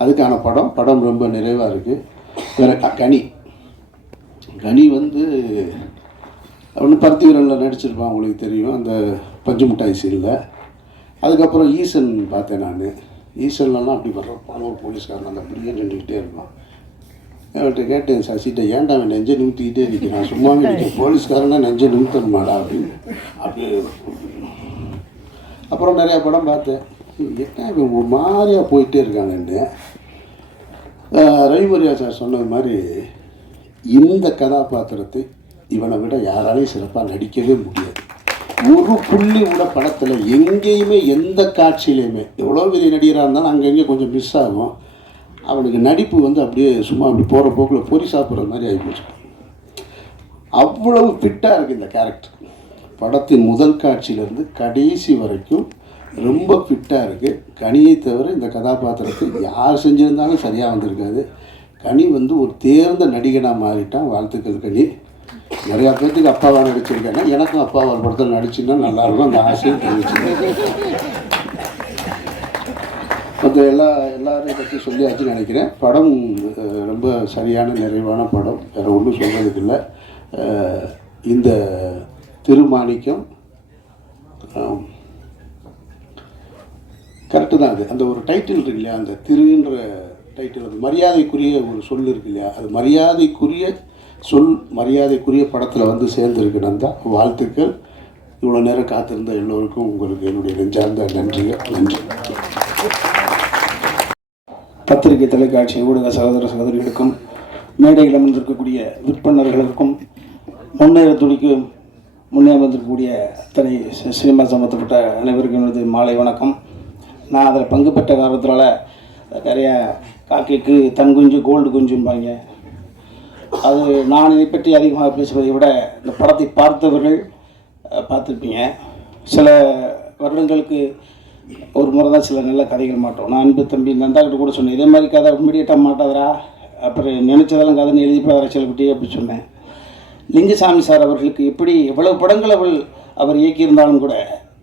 அதுக்கான படம். படம் ரொம்ப நிறைவாக இருக்குது. வேறு கனி ஒன்று பருத்தி வீரனில் நடிச்சிருப்பான், உங்களுக்கு தெரியும், அந்த பஞ்சு மிட்டாய் சீனில். அதுக்கப்புறம் ஈசன் பார்த்தேன் நான். ஈசன்லாம் அப்படி வர்றப்பான ஒரு போலீஸ்காரன் அந்த அப்படியே நின்றுக்கிட்டே இருப்பான். அவர்கிட்ட கேட்டேன், சசிட்ட ஏன்டா அவன் நெஞ்சை நிமித்திக்கிட்டே நிற்கிறான், சும்மாவே நிற்கிறேன், போலீஸ்காரனா நெஞ்சை நிமித்தணுமாடா அப்படின்னு. அப்படி அப்புறம் நிறையா படம் பார்த்தேன். என்ன இவன் ஒரு மாதிரியாக போயிட்டே இருக்காங்கன்னு. ரவிமரியா சார் சொன்னது மாதிரி இந்த கதாபாத்திரத்தை இவனை விட யாராலையும் சிறப்பாக நடிக்கவே முடியாது. ஒரு புள்ளி கூட படத்தில் எங்கேயுமே எந்த காட்சியிலையுமே எவ்வளோ பெரிய நடிகராக இருந்தாலும் அங்கங்கே கொஞ்சம் மிஸ் ஆகும். அவனுக்கு நடிப்பு அப்படியே சும்மா அப்படி போகிற போக்கில் பொறி சாப்பிட்ற மாதிரி ஆகிப்போச்சு. அவ்வளவு ஃபிட்டாக இருக்குது இந்த கேரக்டர். படத்தின் முதல் காட்சியிலேருந்து கடைசி வரைக்கும் ரொம்ப ஃபிட்டாக இருக்குது. கனியை தவிர இந்த கதாபாத்திரத்தை யார் செஞ்சுருந்தாலும் சரியாக வந்திருக்காது. கனி ஒரு தேர்ந்த நடிகனாக மாறிட்டான். வாழ்த்துக்கள் கனி. நிறையா பேர்த்துக்கு அப்பாவாக நடிச்சிருக்காங்க. எனக்கும் அப்பாவை ஒரு படத்தில் நடிச்சுன்னா நல்லாயிருக்கும், அந்த ஆசையும் தெரிவிச்சிருக்கேன். மற்ற எல்லாரையும் பற்றி சொல்லியாச்சுன்னு நினைக்கிறேன். படம் ரொம்ப சரியான நிறைவான படம், வேறு ஒன்றும் சொல்கிறதுக்கு இல்லை. இந்த திருமாணிக்கம் கரெக்டு தான். அது அந்த ஒரு டைட்டில் இருக்கு இல்லையா, அந்த திருன்ற டைட்டில், அது மரியாதைக்குரிய ஒரு சொல் இருக்கு இல்லையா, அது மரியாதைக்குரிய சொல், மரியாதைக்குரிய படத்தில் சேர்ந்துருக்கு. நந்தா, வாழ்த்துக்கள். இவ்வளோ நேரம் காத்திருந்த எல்லோருக்கும் உங்களுக்கு என்னுடைய நெஞ்சார்ந்த நன்றிகள். நன்றி. பத்திரிகை, தொலைக்காட்சி, ஊடக சகோதர சகோதரிகளுக்கும், மேடையில் அமர்ந்திருக்கக்கூடிய விற்பனர்களுக்கும், முன்னேற துடிக்கும் முன்னே வந்திருக்கக்கூடிய அத்தனை சினிமா சம்பந்தப்பட்ட அனைவருக்கும் எனது மாலை வணக்கம். நான் அதில் பங்கு பெற்ற காரணத்தினால நிறைய காக்கைக்கு தன் குஞ்சு கோல்டு குஞ்சும்பாங்க, அது நான் இதை பற்றி அதிகமாக பேசுவதை விட இந்த படத்தை பார்த்தவர்கள் பார்த்துருப்பீங்க. சில வருடங்களுக்கு ஒரு முறை தான் சில நல்ல கதைகள் மாட்டோம். நான் அன்பு தம்பி நந்தாக்கிட்ட கூட சொன்னேன், இதே மாதிரி கதை இம்மிடியட்டாக மாட்டாதரா, அப்புறம் நினச்சதெல்லாம் கதைன்னு எழுதி போய் அரசியல்கிட்டே அப்படி சொன்னேன். லிங்குசாமி சார் அவர்களுக்கு எப்படி எவ்வளவு படங்கள் அவர் இயக்கியிருந்தாலும் கூட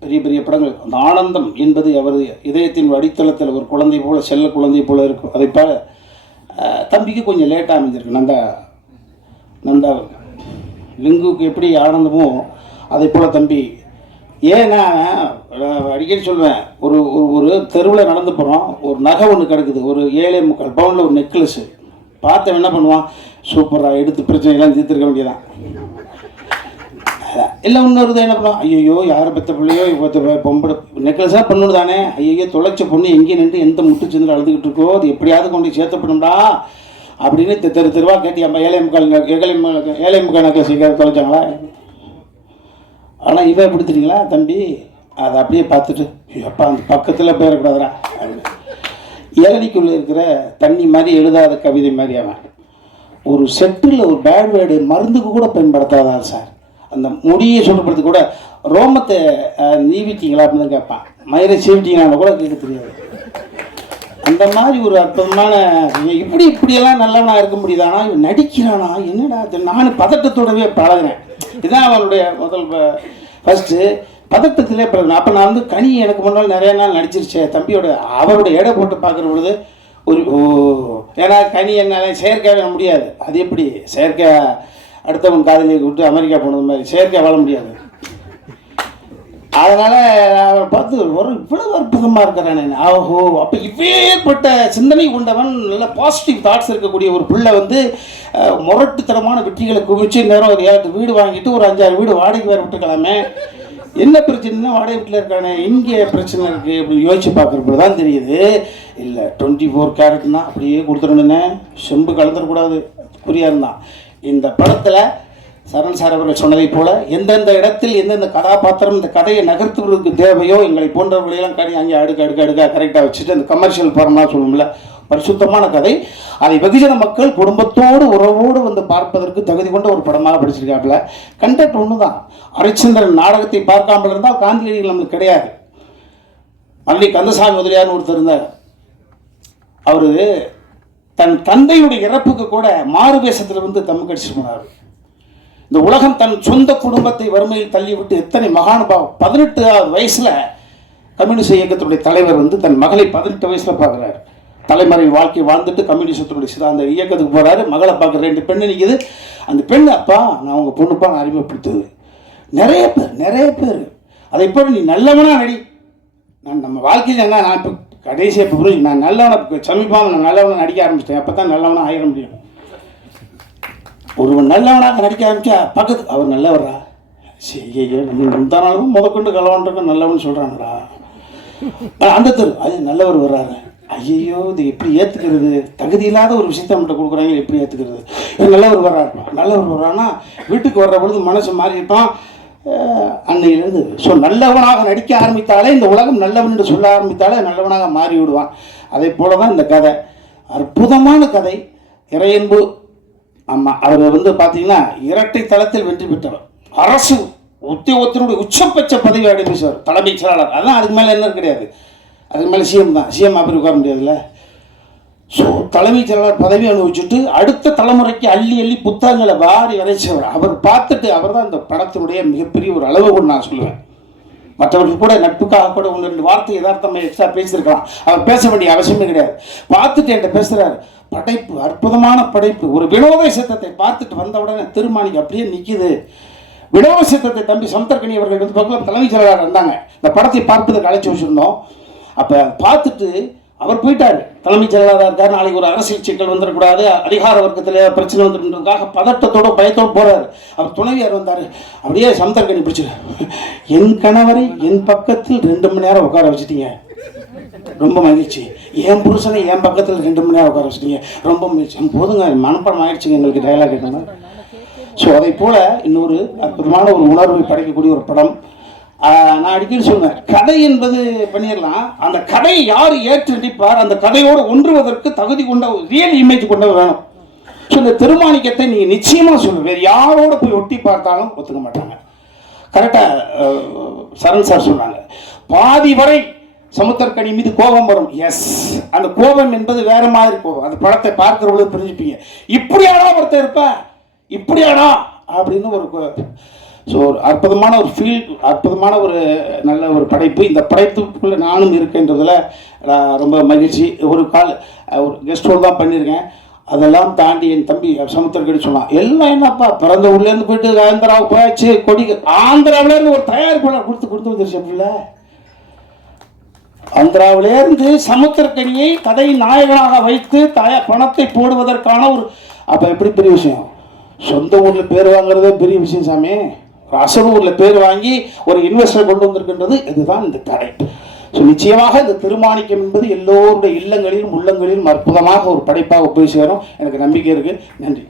பெரிய பெரிய படங்கள், அந்த ஆனந்தம் என்பது அவரது இதயத்தின் அடித்தளத்தில் ஒரு குழந்தை போல், செல்ல குழந்தை போல் இருக்கும். அதை போல் தம்பிக்கு கொஞ்சம் லேட்டாக அமைஞ்சிருக்கு. நந்தாவுக்கு லிங்குக்கு எப்படி ஆனந்தமோ அதை போல் தம்பி. ஏன்னா அடிக்கடி சொல்லுவேன், ஒரு ஒரு தெருவில் நடந்து போகிறோம், ஒரு நகை ஒன்று கிடக்குது, ஒரு 7.25 பவுனில் ஒரு நெக்லஸ்ஸு. பார்த்தவன் என்ன பண்ணுவான், சூப்பராக எடுத்து பிரச்சனையெல்லாம் தீர்த்துருக்க வேண்டியதான். இல்லை இன்னொரு என்ன பண்ணுவான், ஐயோ யாரை பெற்ற பிள்ளையோ பொம்பளை நெக்லஸாக பொண்ணு தானே, ஐயோ தொலைச்ச பொண்ணு எங்கே நின்று எந்த முட்டு சேர்ந்து அழுதுகிட்டு இருக்கோ, அது எப்படியாவது கொண்டு சேர்த்தப்படணும்டா அப்படின்னு தெருவா கேட்டு நம்ம 7.25 நெக்லஸ் எங்கேயாவது தொலைச்சாங்களா? ஆனால் இவன் எப்படி தெரியுங்களா தம்பி, அதை அப்படியே பார்த்துட்டு அப்பா அந்த பக்கத்தில் போயிடக்கூடாதுரா. ஏழனிக்குள்ளே இருக்கிற தண்ணி மாதிரி எழுதாத கவிதை மாதிரி அவன். ஒரு செட்டில் ஒரு பேட் வேர்டு மருந்துக்கு கூட பயன்படுத்தாதான் சார். அந்த முடியை சொல்றதுக்கு கூட ரோமத்தை நீவிட்டீங்களா அப்படின்னு கேட்பான், மயிரை சீவிட்டீங்களா கூட கேட்க தெரியாது. அந்த மாதிரி ஒரு அற்புதமான இப்படியெல்லாம் நல்லவனா இருக்க முடியுதானா, இவன் நடிக்கிறானா என்னடா, நான் பதட்டத்தோடவே பழகிறேன். இதுதான் அவனுடைய முதல் ஃபஸ்ட்டு பதட்டத்திலே பழகினேன். அப்போ நான் வந்து கனி எனக்கு முன்னால் நிறைய நாள் நடிச்சிருச்சேன் தம்பியோட, அவருடைய எடை போட்டு பார்க்குற பொழுது ஒரு ஏன்னா கனி என்னால் செயற்கையாக முடியாது. அது எப்படி செயற்கை அடுத்தவன் காதலியை விட்டு அமெரிக்கா போனது மாதிரி செயற்கை வாழ முடியாது. அதனால் அவரை பார்த்து ஒரு இவ்வளவு அற்புதமாக இருக்கிறானே, ஆஹோ அப்போ இவ்வேற்பட்ட சிந்தனை கொண்டவன், நல்ல பாசிட்டிவ் தாட்ஸ் இருக்கக்கூடிய ஒரு பிள்ளை வந்து முரட்டுத்தனமான வெற்றிகளை குவிச்சு நேரம் ஒரு 7 வீடு வாங்கிட்டு ஒரு 5-6 வீடு வாடகை வேறு விட்டுக்கலாமே, என்ன பிரச்சனைனா வாடகை வீட்டில் இருக்கானே, இங்கே பிரச்சனை இருக்குது அப்படின்னு யோசிச்சு பார்க்குறப்ப தான் தெரியுது. இல்லை 24 கேரட்னா அப்படியே கொடுத்துடணுன்னே, செம்பு கலந்துடக்கூடாது, குறியாக இருந்தான். இந்த படத்தில் சரண் சார் அவர்கள் சொன்னதைப் போல எந்தெந்த இடத்தில் எந்தெந்த கதாபாத்திரம் இந்த கதையை நகர்த்துவதற்கு தேவையோ எங்களை போன்றவர்களையெல்லாம் அங்கே அடுக்க கரெக்டாக வச்சுட்டு அந்த கமர்ஷியல் படம்லாம் சொல்லணும்ல, பரிசுத்தமான கதை. அதை வெகுஜன மக்கள் குடும்பத்தோடு உறவோடு வந்து பார்ப்பதற்கு தகுதி கொண்ட ஒரு படமாக படிச்சிருக்காப்புல. கண்டென்ட் ஒன்று தான். ஹரிச்சந்திரன் நாடகத்தை பார்க்காமல் இருந்தால் காந்தியடிகள் நம்மளுக்கு கிடையாது. மல்லி கந்தசாமி முதலியார்னு ஒருத்தர் இருந்தார். அவர் தன் தந்தையுடைய இறப்புக்கு கூட மாறு வேஷத்தில் வந்து தம்மு கடிச்சிட்டு போனார். இந்த உலகம் தன் சொந்த குடும்பத்தை வறுமையில் தள்ளிவிட்டு எத்தனை மகானுபாவம். 18வது வயசில் கம்யூனிஸ்ட் இயக்கத்தினுடைய தலைவர் வந்து தன் மகளை 18 வயசில் பார்க்குறாரு. தலைமுறை வாழ்க்கை வாழ்ந்துட்டு கம்யூனிஸ்டத்தினுடைய அந்த இயக்கத்துக்கு போகிறாரு. மகளை பார்க்குற 2 பெண்ணு நிற்கிது. அந்த பெண், அப்பா நான் உங்கள் பொண்ணுப்பா நான் அறிமுகப்படுத்துது. நிறைய பேர் அதை இப்போ நீ நல்லவனா நடி. நான் நம்ம வாழ்க்கையில் என்ன, நான் இப்போ கடைசியாக இப்போ புரிஞ்சு நான் நல்லவனை சமீபமாக நான் நல்லவனை நடிக்க ஆரம்பிச்சிட்டேன். அப்போ தான் நல்லவனாக ஆகிட முடியும். ஒருவன் நல்லவனாக நடிக்க ஆரம்பிச்சா பக்கத்து அவர் நல்லவரா, சரி நம்ம முந்தானாலும் முதற்கொண்டு கலவான்றக்க நல்லவன் சொல்கிறாங்களா, அந்த தெரு அது நல்லவர் வர்றாரு. ஐயோ இது எப்படி ஏற்றுக்கிறது, தகுதி இல்லாத ஒரு விஷயத்தை நம்மகிட்ட கொடுக்குறாங்க, எப்படி ஏற்றுக்கிறது. நல்லவர் வர்றான்னா வீட்டுக்கு வர்ற பொழுது மனசு மாறியிருப்பான் அன்னையிலேருந்து. ஸோ நல்லவனாக நடிக்க ஆரம்பித்தாலே இந்த உலகம் நல்லவன் என்று சொல்ல ஆரம்பித்தாலே நல்லவனாக மாறி விடுவான். அதே போல தான் இந்த கதை, அற்புதமான கதை, இறையன்பு. ஆமாம், அவர் வந்து பார்த்தீங்கன்னா இரட்டை தளத்தில் வெற்றி பெற்றவர், அரசு உத்தியோகத்தினுடைய உச்சபட்ச பதவி அடைப்பிச்சார், தலைமைச் செயலாளர். அதான் அதுக்கு மேலே என்ன கிடையாது, அதுக்கு மேலே சிஎம் தான். சிஎம் அப்படி உட்கார முடியாதுல்ல. ஸோ தலைமைச் செயலாளர் பதவி அனுபவிச்சுட்டு அடுத்த தலைமுறைக்கு அள்ளி புத்தகங்களை வாரி வரைச்சவர். அவர் பார்த்துட்டு அவர் தான் இந்த படத்தினுடைய மிகப்பெரிய ஒரு அளவு நான் சொல்லுவேன். மற்றவர்கள் கூட நட்புக்காக கூட 1-2 வார்த்தை யதார்த்தமாக எக்ஸ்ட்ரா பேசியிருக்கலாம், அவர் பேச வேண்டிய அவசியமே கிடையாது. பார்த்துட்டு என்கிட்ட பேசுகிறார், படைப்பு அற்புதமான படைப்பு. ஒரு வினோத சித்தத்தை பார்த்துட்டு வந்த உடனே திருமாணிக்கு அப்படியே நிற்கிது. வினோத சித்தத்தை தம்பி சமுத்திரக்கனி அவர்கள் வந்து பக்கத்தில் தலைமைச் செயலாளர் இருந்தாங்க. இந்த படத்தை பார்ப்பதற்கு அழைச்சி வச்சுருந்தோம். அப்போ பார்த்துட்டு அவர் போயிட்டார். தலைமைச் செயலாளராக இருக்கார், நாளைக்கு ஒரு அரசியல் சிக்கல் வந்துடக்கூடாது, அதிகார வர்க்கத்தில் பிரச்சனை வந்துருக்காக பதட்டத்தோடு பயத்தோடு போகிறார். அவர் துணைவியார் வந்தார், அப்படியே சமுத்திரக்கனி பிடிச்சிரு, என் கணவரை என் பக்கத்தில் 2 மணி நேரம் உட்கார வச்சுட்டீங்க, ரொம்ப மகிழ்ச்சி. என் புருஷனை என் பக்கத்தில் 2 மணி நேரம் உட்கார வச்சுட்டீங்க, ரொம்ப மகிழ்ச்சி. போதுங்க, மனப்படம் ஆயிடுச்சுங்க எங்களுக்கு டயலாக் கேட்டாங்க. ஸோ அதை போல் இன்னொரு அற்புதமான ஒரு உணர்வை படைக்கக்கூடிய ஒரு படம். நான் அடிக்கடி சொல்லுவேன், கதை என்பது பண்ணிடலாம், அந்த கதையை யார் ஏற்று நடிப்பார், அந்த கதையோடு ஒன்றுவதற்கு தகுதி கொண்ட ரியல் இமேஜ் கொண்டவர் வேணும். ஸோ இந்த திருமாணிக்கத்தை நீங்கள் நிச்சயமாக சொல்லு, வேறு யாரோட போய் ஒட்டி பார்த்தாலும் ஒத்துக்க மாட்டாங்க. கரெக்டாக சரண் சார் சொன்னாங்க, பாதி வரை சமுத்திரக்கனி மீது கோபம் வரும். எஸ், அந்த கோபம் என்பது வேற மாதிரி கோபம். அந்த படத்தை பார்க்கிறவங்களும் புரிஞ்சுப்பீங்க. இப்படியாடா ஒருத்தர் இருப்ப, இப்படியாடா அப்படின்னு ஒரு ஸோ ஒரு அற்புதமான ஒரு அற்புதமான ஒரு நல்ல ஒரு படைப்பு. இந்த படைப்புக்குள்ளே நானும் இருக்கேன்றதில் ரொம்ப மகிழ்ச்சி. ஒரு ஒரு கெஸ்ட் ரோல் தான் பண்ணியிருக்கேன். அதெல்லாம் தாண்டி என் தம்பி சமுத்திரக்கனி சொன்னான், எல்லாம் என்னப்பா பிறந்த ஊர்லேருந்து போயிட்டு ஆந்திராவுக்கு போயாச்சு, ஆந்திராவிலேருந்து ஒரு தயாரிப்பாளர் கொடுத்து வந்துருச்சு. பிள்ளை ஆந்திராவிலேருந்து சமுத்திரக்கனியை கதை நாயகனாக வைத்து பணத்தை போடுவதற்கான ஒரு அப்போ எப்படி பெரிய விஷயம். சொந்த ஊரில் பேர் வாங்குறதே பெரிய விஷயம் சாமி. அசல் ஊரில் பேர் வாங்கி ஒரு இன்வெஸ்டர் கொண்டு வந்திருக்கின்றது இதுதான் இந்த கதை. ஸோ நிச்சயமாக இந்த திருமாணிக்கம் என்பது எல்லோருடைய இல்லங்களிலும் உள்ளங்களிலும் அற்புதமாக ஒரு படைப்பாக போய் சேரும். எனக்கு நம்பிக்கை இருக்குது. நன்றி.